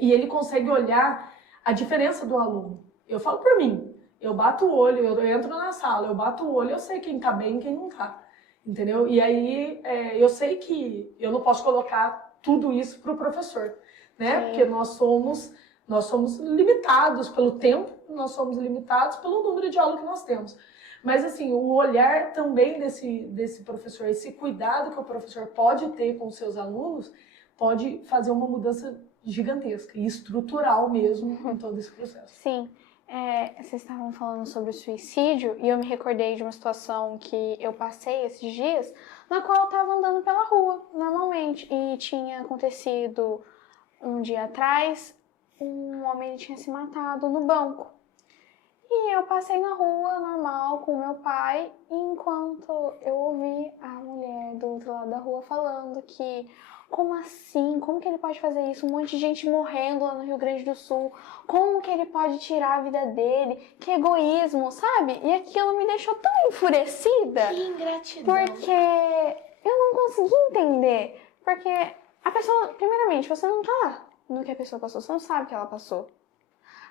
e ele consegue olhar a diferença do aluno. Eu falo por mim, eu bato o olho, eu entro na sala, eu bato o olho, eu sei quem está bem e quem não está. Entendeu? E aí eu sei que eu não posso colocar tudo isso para o professor, né? Sim. Porque nós somos limitados pelo tempo, nós somos limitados pelo número de aula que nós temos. Mas assim, o olhar também desse professor, esse cuidado que o professor pode ter com os seus alunos, pode fazer uma mudança gigantesca e estrutural mesmo em todo esse processo. Sim. Vocês estavam falando sobre o suicídio e eu me recordei de uma situação que eu passei esses dias, na qual eu estava andando pela rua, normalmente, e tinha acontecido um dia atrás, um homem tinha se matado no banco. E eu passei na rua, normal, com meu pai, e enquanto eu ouvi a mulher do outro lado da rua falando que como assim? Como que ele pode fazer isso? Um monte de gente morrendo lá no Rio Grande do Sul. Como que ele pode tirar a vida dele? Que egoísmo, sabe? E aquilo me deixou tão enfurecida. Que ingratidão. Porque eu não consegui entender. Porque a pessoa, primeiramente, você não tá no que a pessoa passou. Você não sabe o que ela passou.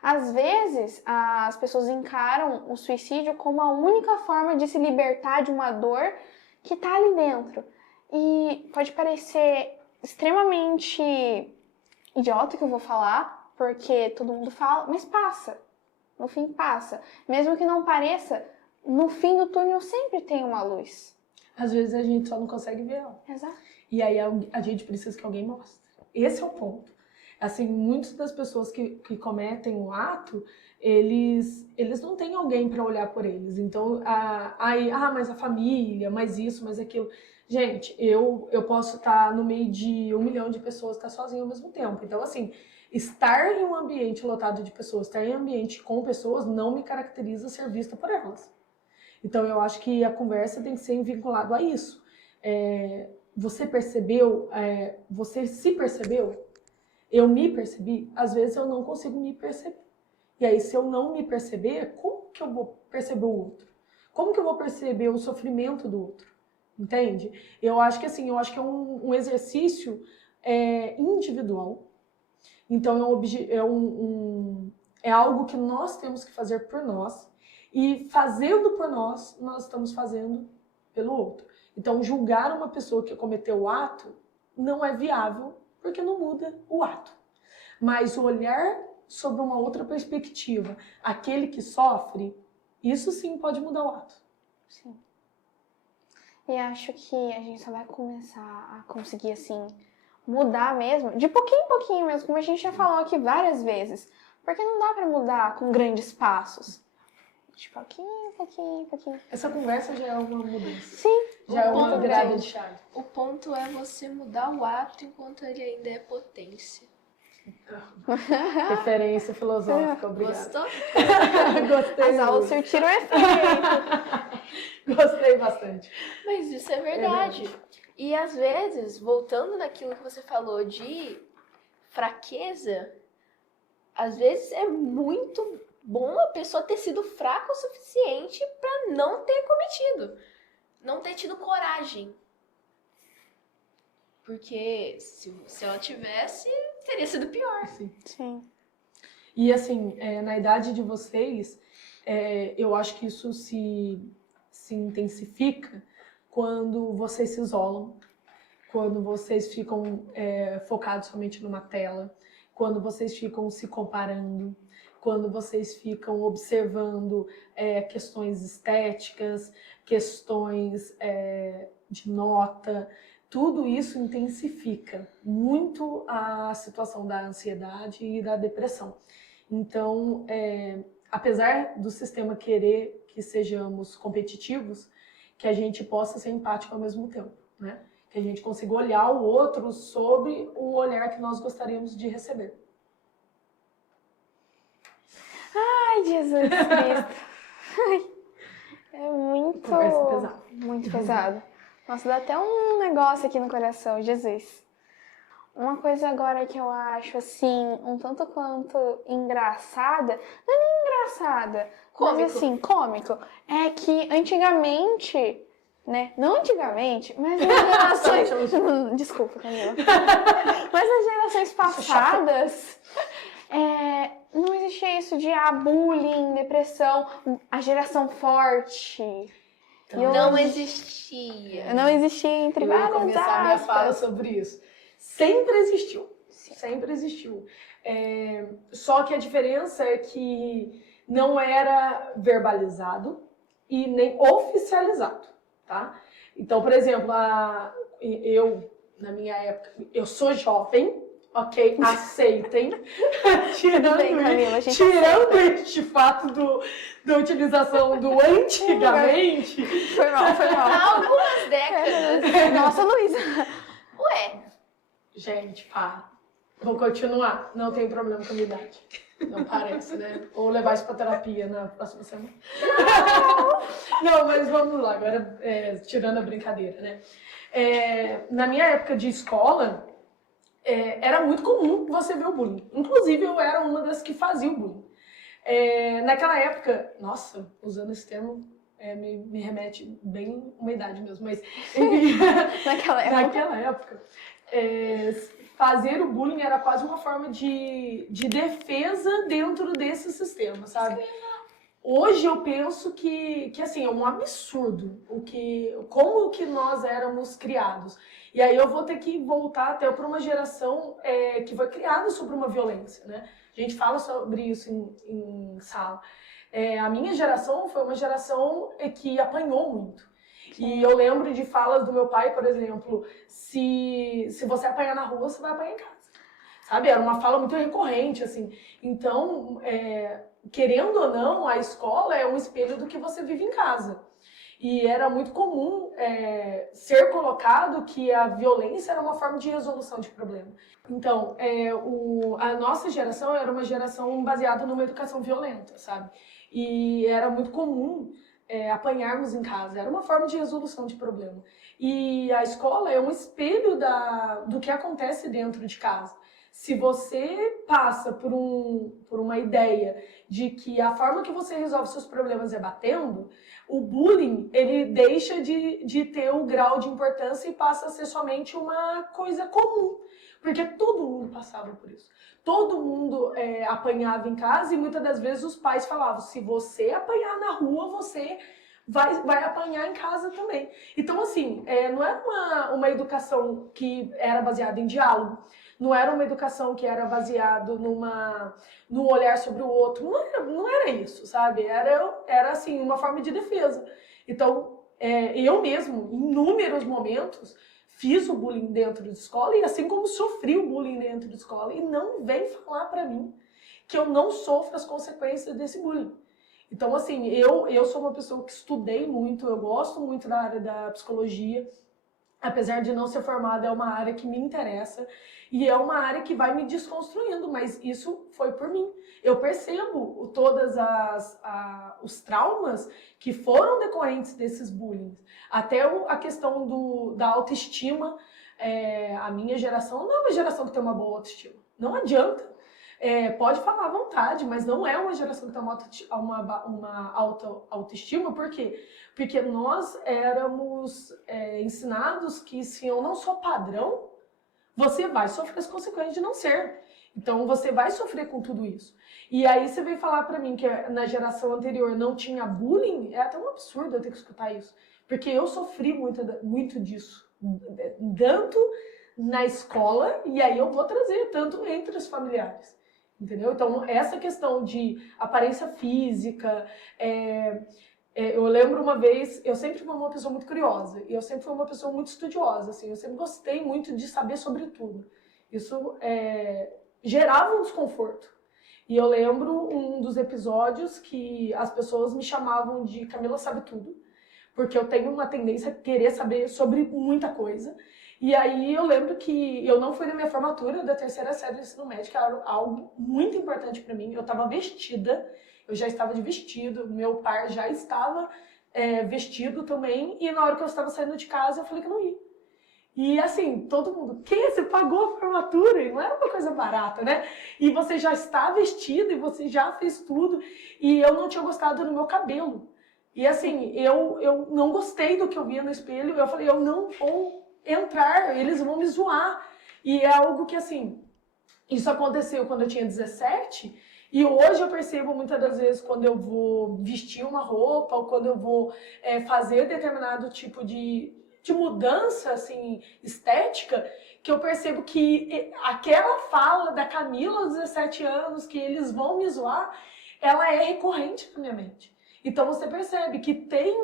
Às vezes, as pessoas encaram o suicídio como a única forma de se libertar de uma dor que tá ali dentro. E pode parecer extremamente idiota que eu vou falar, porque todo mundo fala, mas passa. No fim passa. Mesmo que não pareça, no fim do túnel sempre tem uma luz. Às vezes a gente só não consegue ver ela. Exato. E aí a gente precisa que alguém mostre. Esse é o ponto. Assim, muitas das pessoas que cometem o ato, eles não têm alguém para olhar por eles. Então, mas a família, mais isso, mais aquilo. Gente, eu posso estar no meio de 1 milhão de pessoas, estar sozinha ao mesmo tempo. Então, assim, estar em um ambiente lotado de pessoas, estar em um ambiente com pessoas, não me caracteriza ser vista por elas. Então, eu acho que a conversa tem que ser vinculada a isso. Você percebeu? Você se percebeu? Eu me percebi? Às vezes eu não consigo me perceber. E aí, se eu não me perceber, como que eu vou perceber o outro? Como que eu vou perceber o sofrimento do outro? Entende? Eu acho que assim, é um exercício individual. Então é algo que nós temos que fazer por nós. E fazendo por nós, nós estamos fazendo pelo outro. Então, julgar uma pessoa que cometeu o ato não é viável, porque não muda o ato. Mas olhar sobre uma outra perspectiva, aquele que sofre, isso sim pode mudar o ato. Sim. E acho que a gente só vai começar a conseguir, assim, mudar mesmo, de pouquinho em pouquinho mesmo, como a gente já falou aqui várias vezes. Porque não dá pra mudar com grandes passos. De pouquinho, pouquinho, pouquinho. Essa conversa já é uma mudança. Sim. Já é uma ponto virada de chave. O ponto é você mudar o ato enquanto ele ainda é potência. Referência filosófica, obrigada. Gostou? Gostei. As aulas surtiram efeito. Gostei bastante. Mas isso é verdade. E às vezes, voltando naquilo que você falou de fraqueza, às vezes é muito bom a pessoa ter sido fraca o suficiente pra não ter cometido. Não ter tido coragem. Porque se ela tivesse, teria sido pior. Sim. E assim, na idade de vocês, eu acho que isso se intensifica quando vocês se isolam, quando vocês ficam focados somente numa tela, quando vocês ficam se comparando, quando vocês ficam observando questões estéticas, questões de nota. Tudo isso intensifica muito a situação da ansiedade e da depressão. Então, apesar do sistema querer que sejamos competitivos, que a gente possa ser empático ao mesmo tempo, né? Que a gente consiga olhar o outro sob o olhar que nós gostaríamos de receber. Ai, Jesus Cristo. Ai, é Conversa pesada. muito pesado. Nossa, dá até um negócio aqui no coração, Jesus. Uma coisa agora que eu acho, assim, um tanto quanto engraçada, não é nem engraçada, Cômico. mas assim, cômico, é que antigamente, né, não antigamente, mas nas gerações... Desculpa, Camila. Mas nas gerações passadas, não existia isso de bullying, depressão, a geração forte. E eu- Não existia. Não existia entre Eu ia várias começar a minha aspas. fala sobre isso. Sempre existiu. Sempre existiu. Só que a diferença é que não era verbalizado e nem oficializado, tá? Então, por exemplo, eu, na minha época, eu sou jovem, ok? Aceitem. Tudo bem, Camila, a gente tirando este fato da utilização do antigamente, Foi mal. Há algumas décadas. Nossa, Luísa. Ué, gente, pá, vou continuar. Não tem problema com a minha idade. Não parece, né? Ou levar isso pra terapia na próxima semana. Não, mas vamos lá, agora tirando a brincadeira, né? Na minha época de escola, era muito comum você ver o bullying. Inclusive, eu era uma das que fazia o bullying. Naquela época, nossa, usando esse termo, me remete bem uma idade mesmo, mas enfim, naquela época, fazer o bullying era quase uma forma de defesa dentro desse sistema, sabe? Hoje eu penso que assim, é um absurdo como que nós éramos criados. E aí eu vou ter que voltar até para uma geração que foi criada sobre uma violência, né? A gente fala sobre isso em sala. A minha geração foi uma geração que apanhou muito. E eu lembro de falas do meu pai, por exemplo, se você apanhar na rua, você vai apanhar em casa. Sabe? Era uma fala muito recorrente, assim. Então, querendo ou não, a escola é um espelho do que você vive em casa. E era muito comum ser colocado que a violência era uma forma de resolução de problema. Então, a nossa geração era uma geração baseada numa educação violenta, sabe? E era muito comum apanharmos em casa. Era uma forma de resolução de problema. E a escola é um espelho do que acontece dentro de casa. Se você passa por uma ideia de que a forma que você resolve seus problemas é batendo, o bullying, ele deixa de ter o grau de importância e passa a ser somente uma coisa comum. Porque todo mundo passava por isso. Todo mundo apanhava em casa e muitas das vezes os pais falavam, se você apanhar na rua, você vai apanhar em casa também. Então, assim, não era uma educação que era baseada em diálogo. Não era uma educação que era baseada num olhar sobre o outro. Não era isso, sabe? Era assim, uma forma de defesa. Então, eu mesmo, em inúmeros momentos, fiz o bullying dentro de escola e assim como sofri o bullying dentro de escola. E não vem falar pra mim que eu não sofro as consequências desse bullying. Então, assim, eu sou uma pessoa que estudei muito, eu gosto muito da área da psicologia. Apesar de não ser formada, é uma área que me interessa e é uma área que vai me desconstruindo, mas isso foi por mim. Eu percebo todos os traumas que foram decorrentes desses bullying. Até a questão da autoestima. A minha geração não é uma geração que tem uma boa autoestima. Não adianta. Pode falar à vontade, mas não é uma geração que tem uma autoestima. Por quê? Porque nós éramos ensinados que se eu não sou padrão, você vai sofrer as consequências de não ser. Então você vai sofrer com tudo isso. E aí você vem falar pra mim que na geração anterior não tinha bullying, é até um absurdo eu ter que escutar isso. Porque eu sofri muito disso. Tanto na escola, e aí eu vou trazer, tanto entre os familiares. Entendeu? Então, essa questão de aparência física, eu lembro uma vez, eu sempre fui uma pessoa muito curiosa, e eu sempre fui uma pessoa muito estudiosa, assim, eu sempre gostei muito de saber sobre tudo. Isso gerava um desconforto. E eu lembro um dos episódios que as pessoas me chamavam de Camila Sabe Tudo, porque eu tenho uma tendência a querer saber sobre muita coisa. E aí eu lembro que eu não fui na minha formatura da 3ª série do ensino médio, que era algo muito importante para mim. Eu estava vestida, eu já estava de vestido, meu par já estava vestido também, e na hora que eu estava saindo de casa eu falei que não ia. E assim, todo mundo, você pagou a formatura? E não era uma coisa barata, né? E você já está vestido, e você já fez tudo, e eu não tinha gostado do meu cabelo. E assim, eu não gostei do que eu via no espelho, eu falei, eu não vou entrar, eles vão me zoar. E é algo que assim, isso aconteceu quando eu tinha 17, e hoje eu percebo muitas das vezes quando eu vou vestir uma roupa, ou quando eu vou fazer determinado tipo de mudança assim, estética, que eu percebo que aquela fala da Camila aos 17 anos, que eles vão me zoar, ela é recorrente na minha mente. Então você percebe que tem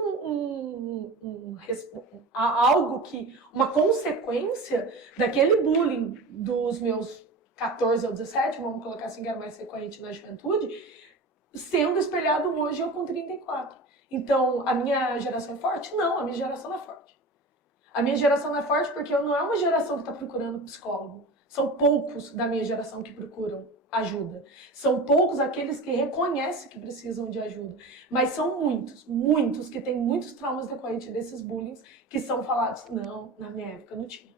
algo que, uma consequência daquele bullying dos meus 14 ou 17, vamos colocar assim, que era mais recorrente na juventude, sendo espelhado hoje eu com 34. Então, a minha geração é forte? Não, a minha geração não é forte. A minha geração não é forte porque não é uma geração que está procurando psicólogo. São poucos da minha geração que procuram ajuda. São poucos aqueles que reconhecem que precisam de ajuda. Mas são muitos que têm muitos traumas decorrentes desses bullying que são falados. Não, na minha época não tinha.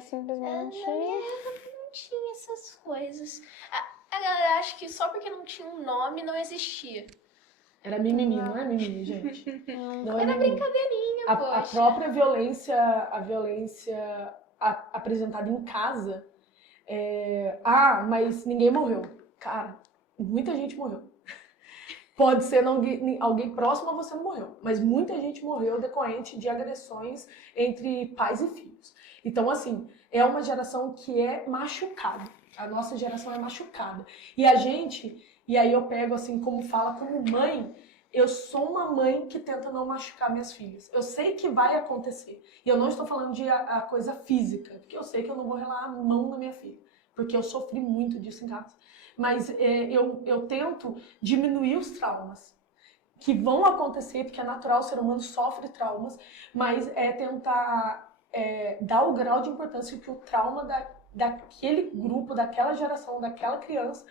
Simplesmente... Na minha época não tinha essas coisas. A galera acha que só porque não tinha um nome não existia. Era mimimi, não é mimimi, gente. Não Era mimimi. brincadeirinha, A poxa. própria violência apresentada em casa, mas ninguém morreu. Cara, muita gente morreu. Pode ser alguém próximo a você não morreu, mas muita gente morreu decorrente de agressões entre pais e filhos. Então, assim, é uma geração que é machucada. A nossa geração é machucada. E aí eu pego assim, como fala, como mãe, eu sou uma mãe que tenta não machucar minhas filhas. Eu sei que vai acontecer. E eu não estou falando de a coisa física, porque eu sei que eu não vou relar a mão na minha filha, porque eu sofri muito disso em casa. Mas eu tento diminuir os traumas que vão acontecer, porque é natural, o ser humano sofre traumas, mas tentar dar o grau de importância que o trauma daquele grupo, daquela geração, daquela criança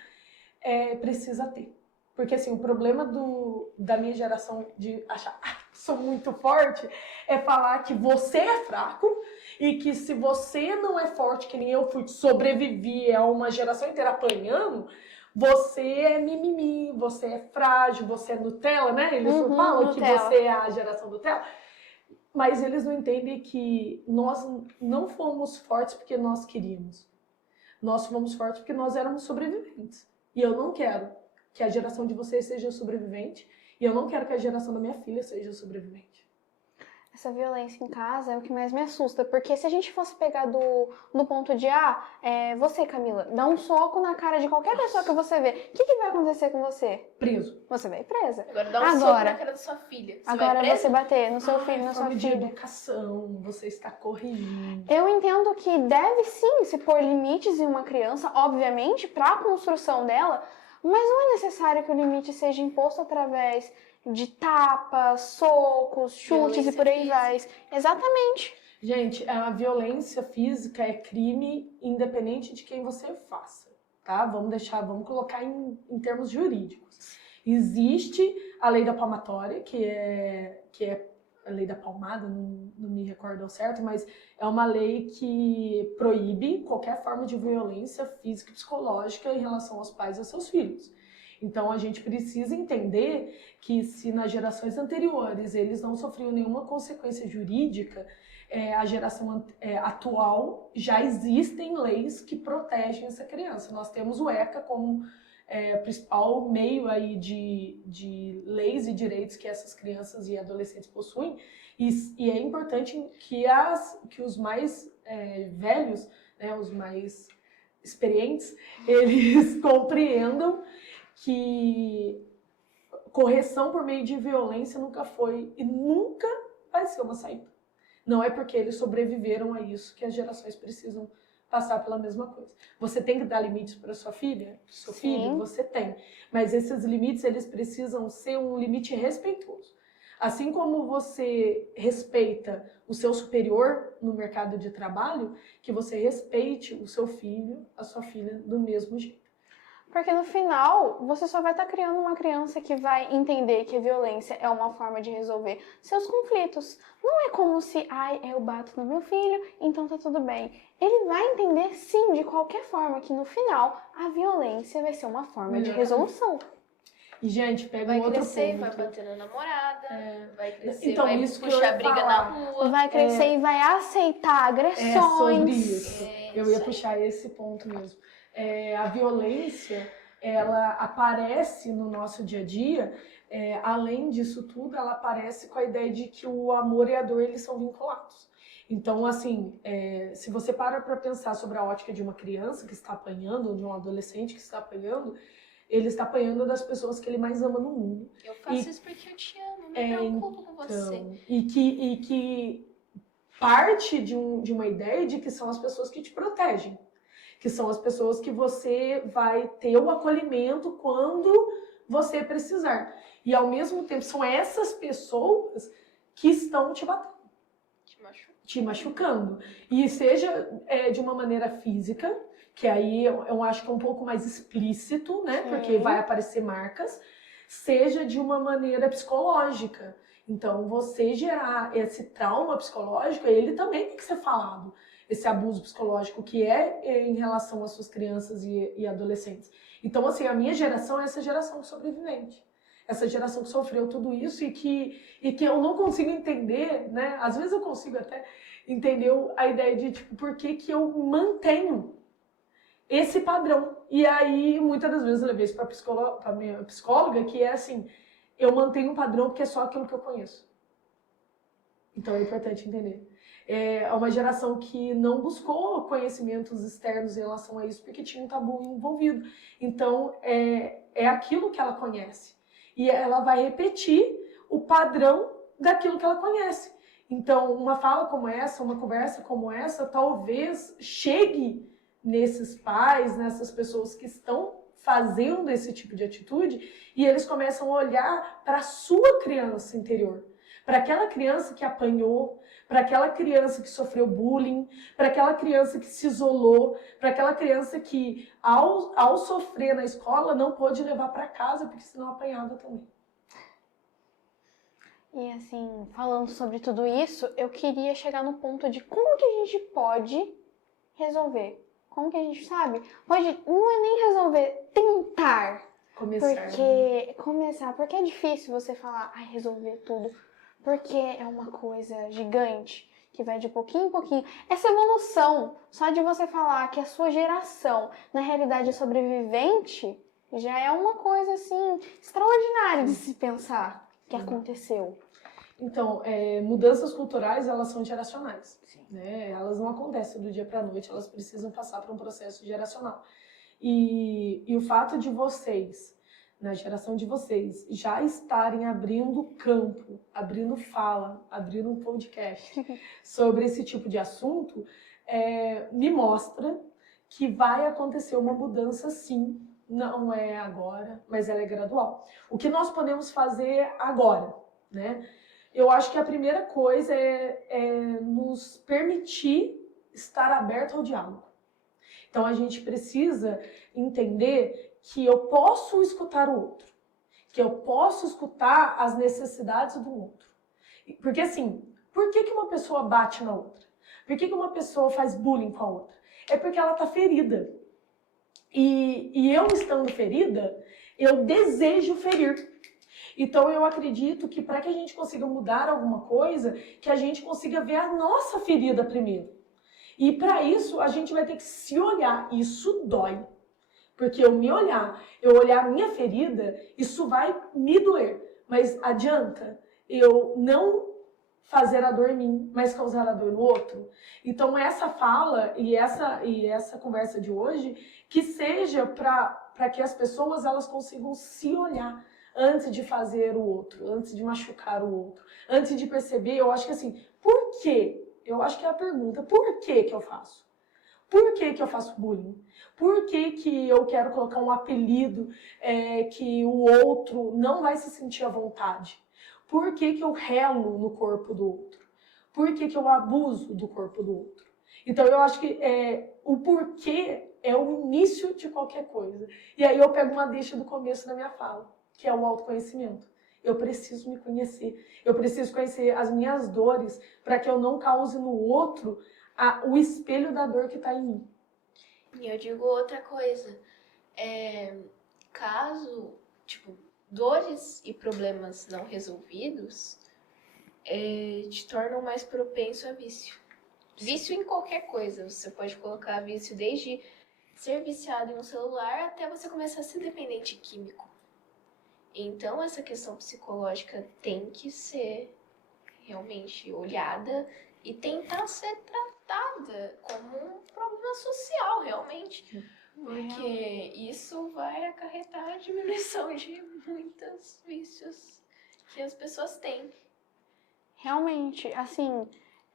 precisa ter. Porque assim, o problema da minha geração de achar que sou muito forte é falar que você é fraco e que se você não é forte, que nem eu fui sobreviver a uma geração inteira apanhando, você é mimimi, você é frágil, você é Nutella, né? Eles falam que você é a geração Nutella. Mas eles não entendem que nós não fomos fortes porque nós queríamos. Nós fomos fortes porque nós éramos sobreviventes. E eu não quero que a geração de vocês seja sobrevivente, e eu não quero que a geração da minha filha seja sobrevivente. Essa violência em casa é o que mais me assusta, porque se a gente fosse pegar do ponto de, você, Camila, dá um soco na cara de qualquer pessoa que você vê, o que vai acontecer com você? Preso. Você vai presa. Agora dá um soco na cara da sua filha. Agora você bater no seu filho, na sua de filha. educação, você está corrigindo. Eu entendo que deve sim se pôr limites em uma criança, obviamente, para a construção dela, mas não é necessário que o limite seja imposto através de tapas, socos, chutes Violência e por aí física. vai. Exatamente. Gente, a violência física é crime independente de quem você faça, tá? Vamos colocar em termos jurídicos. Existe a lei da palmatória, que é a lei da palmada, não me recordo ao certo, mas é uma lei que proíbe qualquer forma de violência física e psicológica em relação aos pais e aos seus filhos. Então a gente precisa entender que se nas gerações anteriores eles não sofriam nenhuma consequência jurídica, a geração atual já existem leis que protegem essa criança. Nós temos o ECA como principal meio aí de leis e direitos que essas crianças e adolescentes possuem, e é importante que os mais velhos, né, os mais experientes, eles compreendam que correção por meio de violência nunca foi e nunca vai ser uma saída. Não é porque eles sobreviveram a isso que as gerações precisam passar pela mesma coisa. Você tem que dar limites para sua filha, para o seu filho, você tem. Mas esses limites, eles precisam ser um limite respeitoso. Assim como você respeita o seu superior no mercado de trabalho, que você respeite o seu filho, a sua filha, do mesmo jeito. Porque no final, você só vai estar criando uma criança que vai entender que a violência é uma forma de resolver seus conflitos. Não é como se, eu bato no meu filho, então tá tudo bem. Ele vai entender, sim, de qualquer forma, que no final, a violência vai ser uma forma de resolução. E, gente, pega vai um outro crescer, ponto. vai bater na namorada, vai crescer, então, vai isso puxar briga na rua. Vai crescer e vai aceitar agressões. É sobre isso. Eu ia puxar esse ponto mesmo. A violência, ela aparece no nosso dia a dia, além disso tudo, ela aparece com a ideia de que o amor e a dor, eles são vinculados. Então, assim, se você para pensar sobre a ótica de uma criança que está apanhando, ou de um adolescente que está apanhando, ele está apanhando das pessoas que ele mais ama no mundo. Eu faço isso porque eu te amo, me preocupo com você. E que parte de uma ideia de que são as pessoas que te protegem. Que são as pessoas que você vai ter o acolhimento quando você precisar. E, ao mesmo tempo, são essas pessoas que estão te batendo. Te machucando. E seja de uma maneira física, que aí eu acho que é um pouco mais explícito, né? Sim. Porque vai aparecer marcas. Seja de uma maneira psicológica. Então, você gerar esse trauma psicológico, ele também tem que ser falado. Esse abuso psicológico que em relação às suas crianças e adolescentes. Então, assim, a minha geração é essa geração sobrevivente. Essa geração que sofreu tudo isso e que eu não consigo entender, né? Às vezes eu consigo até entender a ideia de, tipo, por que eu mantenho esse padrão. E aí, muitas das vezes eu levei isso para minha psicóloga, que é assim, eu mantenho um padrão porque é só aquilo que eu conheço. Então é importante entender. É uma geração que não buscou conhecimentos externos em relação a isso, porque tinha um tabu envolvido. Então, é aquilo que ela conhece. E ela vai repetir o padrão daquilo que ela conhece. Então, uma fala como essa, uma conversa como essa, talvez chegue nesses pais, nessas pessoas que estão fazendo esse tipo de atitude, e eles começam a olhar para a sua criança interior. Para aquela criança que apanhou, para aquela criança que sofreu bullying, para aquela criança que se isolou, para aquela criança que, ao sofrer na escola, não pôde levar para casa, porque senão apanhava também. E assim, falando sobre tudo isso, eu queria chegar no ponto de como que a gente pode resolver. Como que a gente sabe? Não é nem resolver, tentar. Porque é difícil você falar, resolver tudo. Porque é uma coisa gigante, que vai de pouquinho em pouquinho. Essa evolução, só de você falar que a sua geração, na realidade, é sobrevivente, já é uma coisa, assim, extraordinária de se pensar que aconteceu. Então, mudanças culturais, elas são geracionais. Né? Elas não acontecem do dia para a noite, elas precisam passar por um processo geracional. E o fato de vocês, na geração de vocês, já estarem abrindo campo, abrindo fala, abrindo um podcast sobre esse tipo de assunto, me mostra que vai acontecer uma mudança sim. Não é agora, mas ela é gradual. O que nós podemos fazer agora, né? Eu acho que a primeira coisa é nos permitir estar aberto ao diálogo. Então a gente precisa entender que eu posso escutar o outro, que eu posso escutar as necessidades do outro, Porque assim, por que uma pessoa bate na outra? Por que uma pessoa faz bullying com a outra? É porque ela tá ferida. E eu estando ferida, eu desejo ferir. Então eu acredito que para que a gente consiga mudar alguma coisa, que a gente consiga ver a nossa ferida primeiro. E para isso a gente vai ter que se olhar. Isso dói. Porque eu olhar a minha ferida, isso vai me doer. Mas adianta eu não fazer a dor em mim, mas causar a dor no outro? Então essa fala e essa conversa de hoje, que seja para que as pessoas elas consigam se olhar antes de fazer o outro, antes de machucar o outro, antes de perceber. Eu acho que assim, por quê? Eu acho que é a pergunta, por que eu faço? Por que eu faço bullying? Por que eu quero colocar um apelido que o outro não vai se sentir à vontade? Por que eu relo no corpo do outro? Por que eu abuso do corpo do outro? Então eu acho que o porquê é o início de qualquer coisa. E aí eu pego uma deixa do começo da minha fala, que é o autoconhecimento. Eu preciso me conhecer. Eu preciso conhecer as minhas dores para que eu não cause no outro o espelho da dor que está em mim. E eu digo outra coisa. Caso, dores e problemas não resolvidos te tornam mais propenso a vício. Vício em qualquer coisa. Você pode colocar vício desde ser viciado em um celular até você começar a ser dependente químico. Então, essa questão psicológica tem que ser realmente olhada e tentar ser tratada como um problema social, realmente. Porque isso vai acarretar a diminuição de muitos vícios que as pessoas têm. Realmente, assim,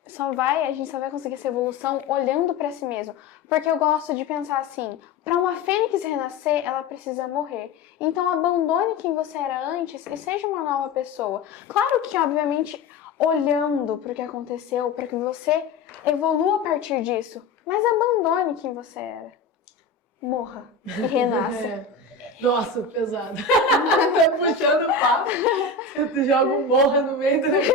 a gente só vai conseguir essa evolução olhando pra si mesmo. Porque eu gosto de pensar assim, pra uma fênix renascer, ela precisa morrer. Então abandone quem você era antes e seja uma nova pessoa. Claro que, obviamente, olhando pro que aconteceu, para que você evolua a partir disso. Mas abandone quem você era. Morra e renasça. Nossa, pesado. Tá puxando o papo. Tu joga um morra no meio do negócio.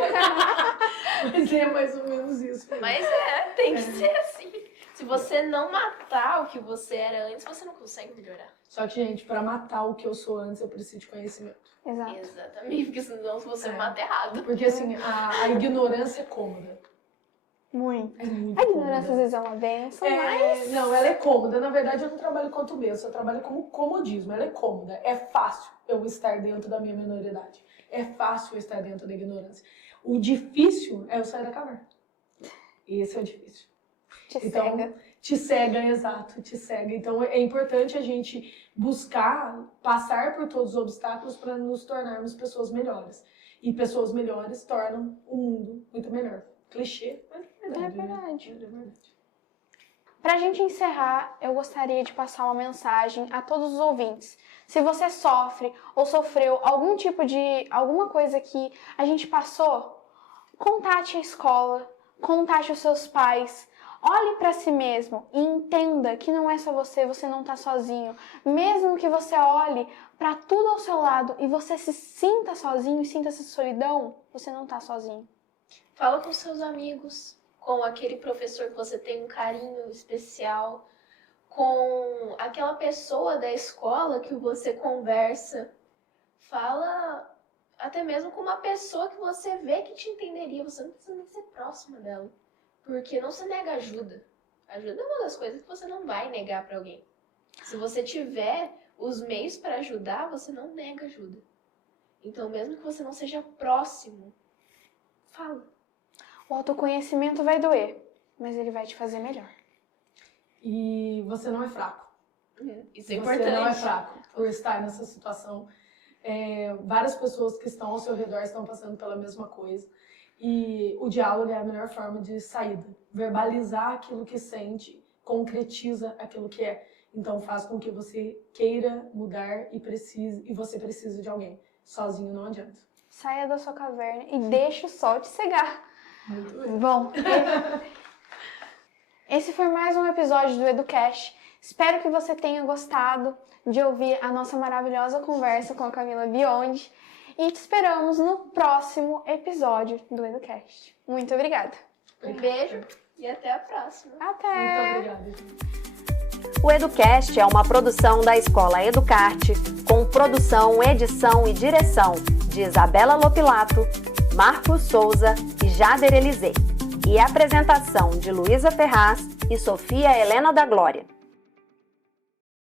Mas é mais ou menos isso. Mas tem que ser assim. Se você não matar o que você era antes, você não consegue melhorar. Só que, gente, pra matar o que eu sou antes, eu preciso de conhecimento. Exato. Exatamente, porque senão você mata errado. Porque, assim, a ignorância é cômoda. Muito. É muito A ignorância às cômoda. vezes é uma benção, mas... Não, ela é cômoda. Na verdade, eu não trabalho quanto benção, eu trabalho como comodismo. Ela é cômoda. É fácil eu estar dentro da minha minoridade. É fácil eu estar dentro da ignorância. O difícil é eu sair da caverna. Esse é o difícil. cega. Te cega, exato, te cega. Então é importante a gente buscar passar por todos os obstáculos para nos tornarmos pessoas melhores. E pessoas melhores tornam o mundo muito melhor. Clichê, mas é verdade. verdade. Né? É verdade. Pra gente encerrar, eu gostaria de passar uma mensagem a todos os ouvintes. Se você sofre ou sofreu alguma coisa que a gente passou, contate a escola, contate os seus pais, olhe pra si mesmo e entenda que não é só você não tá sozinho. Mesmo que você olhe pra tudo ao seu lado e você se sinta sozinho, sinta essa solidão, você não tá sozinho. Fala com seus amigos, com aquele professor que você tem um carinho especial, com aquela pessoa da escola que você conversa. Fala até mesmo com uma pessoa que você vê que te entenderia. Você não precisa nem ser próxima dela. Porque não se nega ajuda. Ajuda é uma das coisas que você não vai negar para alguém. Se você tiver os meios para ajudar, você não nega ajuda. Então, mesmo que você não seja próximo, fala. O autoconhecimento vai doer, mas ele vai te fazer melhor. E você não é fraco. Isso é importante. Você não é fraco por estar nessa situação. Várias pessoas que estão ao seu redor estão passando pela mesma coisa. E o diálogo é a melhor forma de saída. Verbalizar aquilo que sente, concretiza aquilo que é. Então faz com que você queira mudar e você precise de alguém. Sozinho não adianta. Saia da sua caverna e deixe o sol te cegar. Muito bem. Bom, esse foi mais um episódio do EduCast. Espero que você tenha gostado de ouvir a nossa maravilhosa conversa com a Camila Biondi. e te esperamos no próximo episódio do EduCast. Muito obrigada. Um beijo e até a próxima. Até! Muito obrigada. O EduCast é uma produção da Escola Educarte, com produção, edição e direção de Isabela Lopilato, Marcos Souza e Jader Elizê, e apresentação de Luísa Ferraz e Sofia Helena da Glória.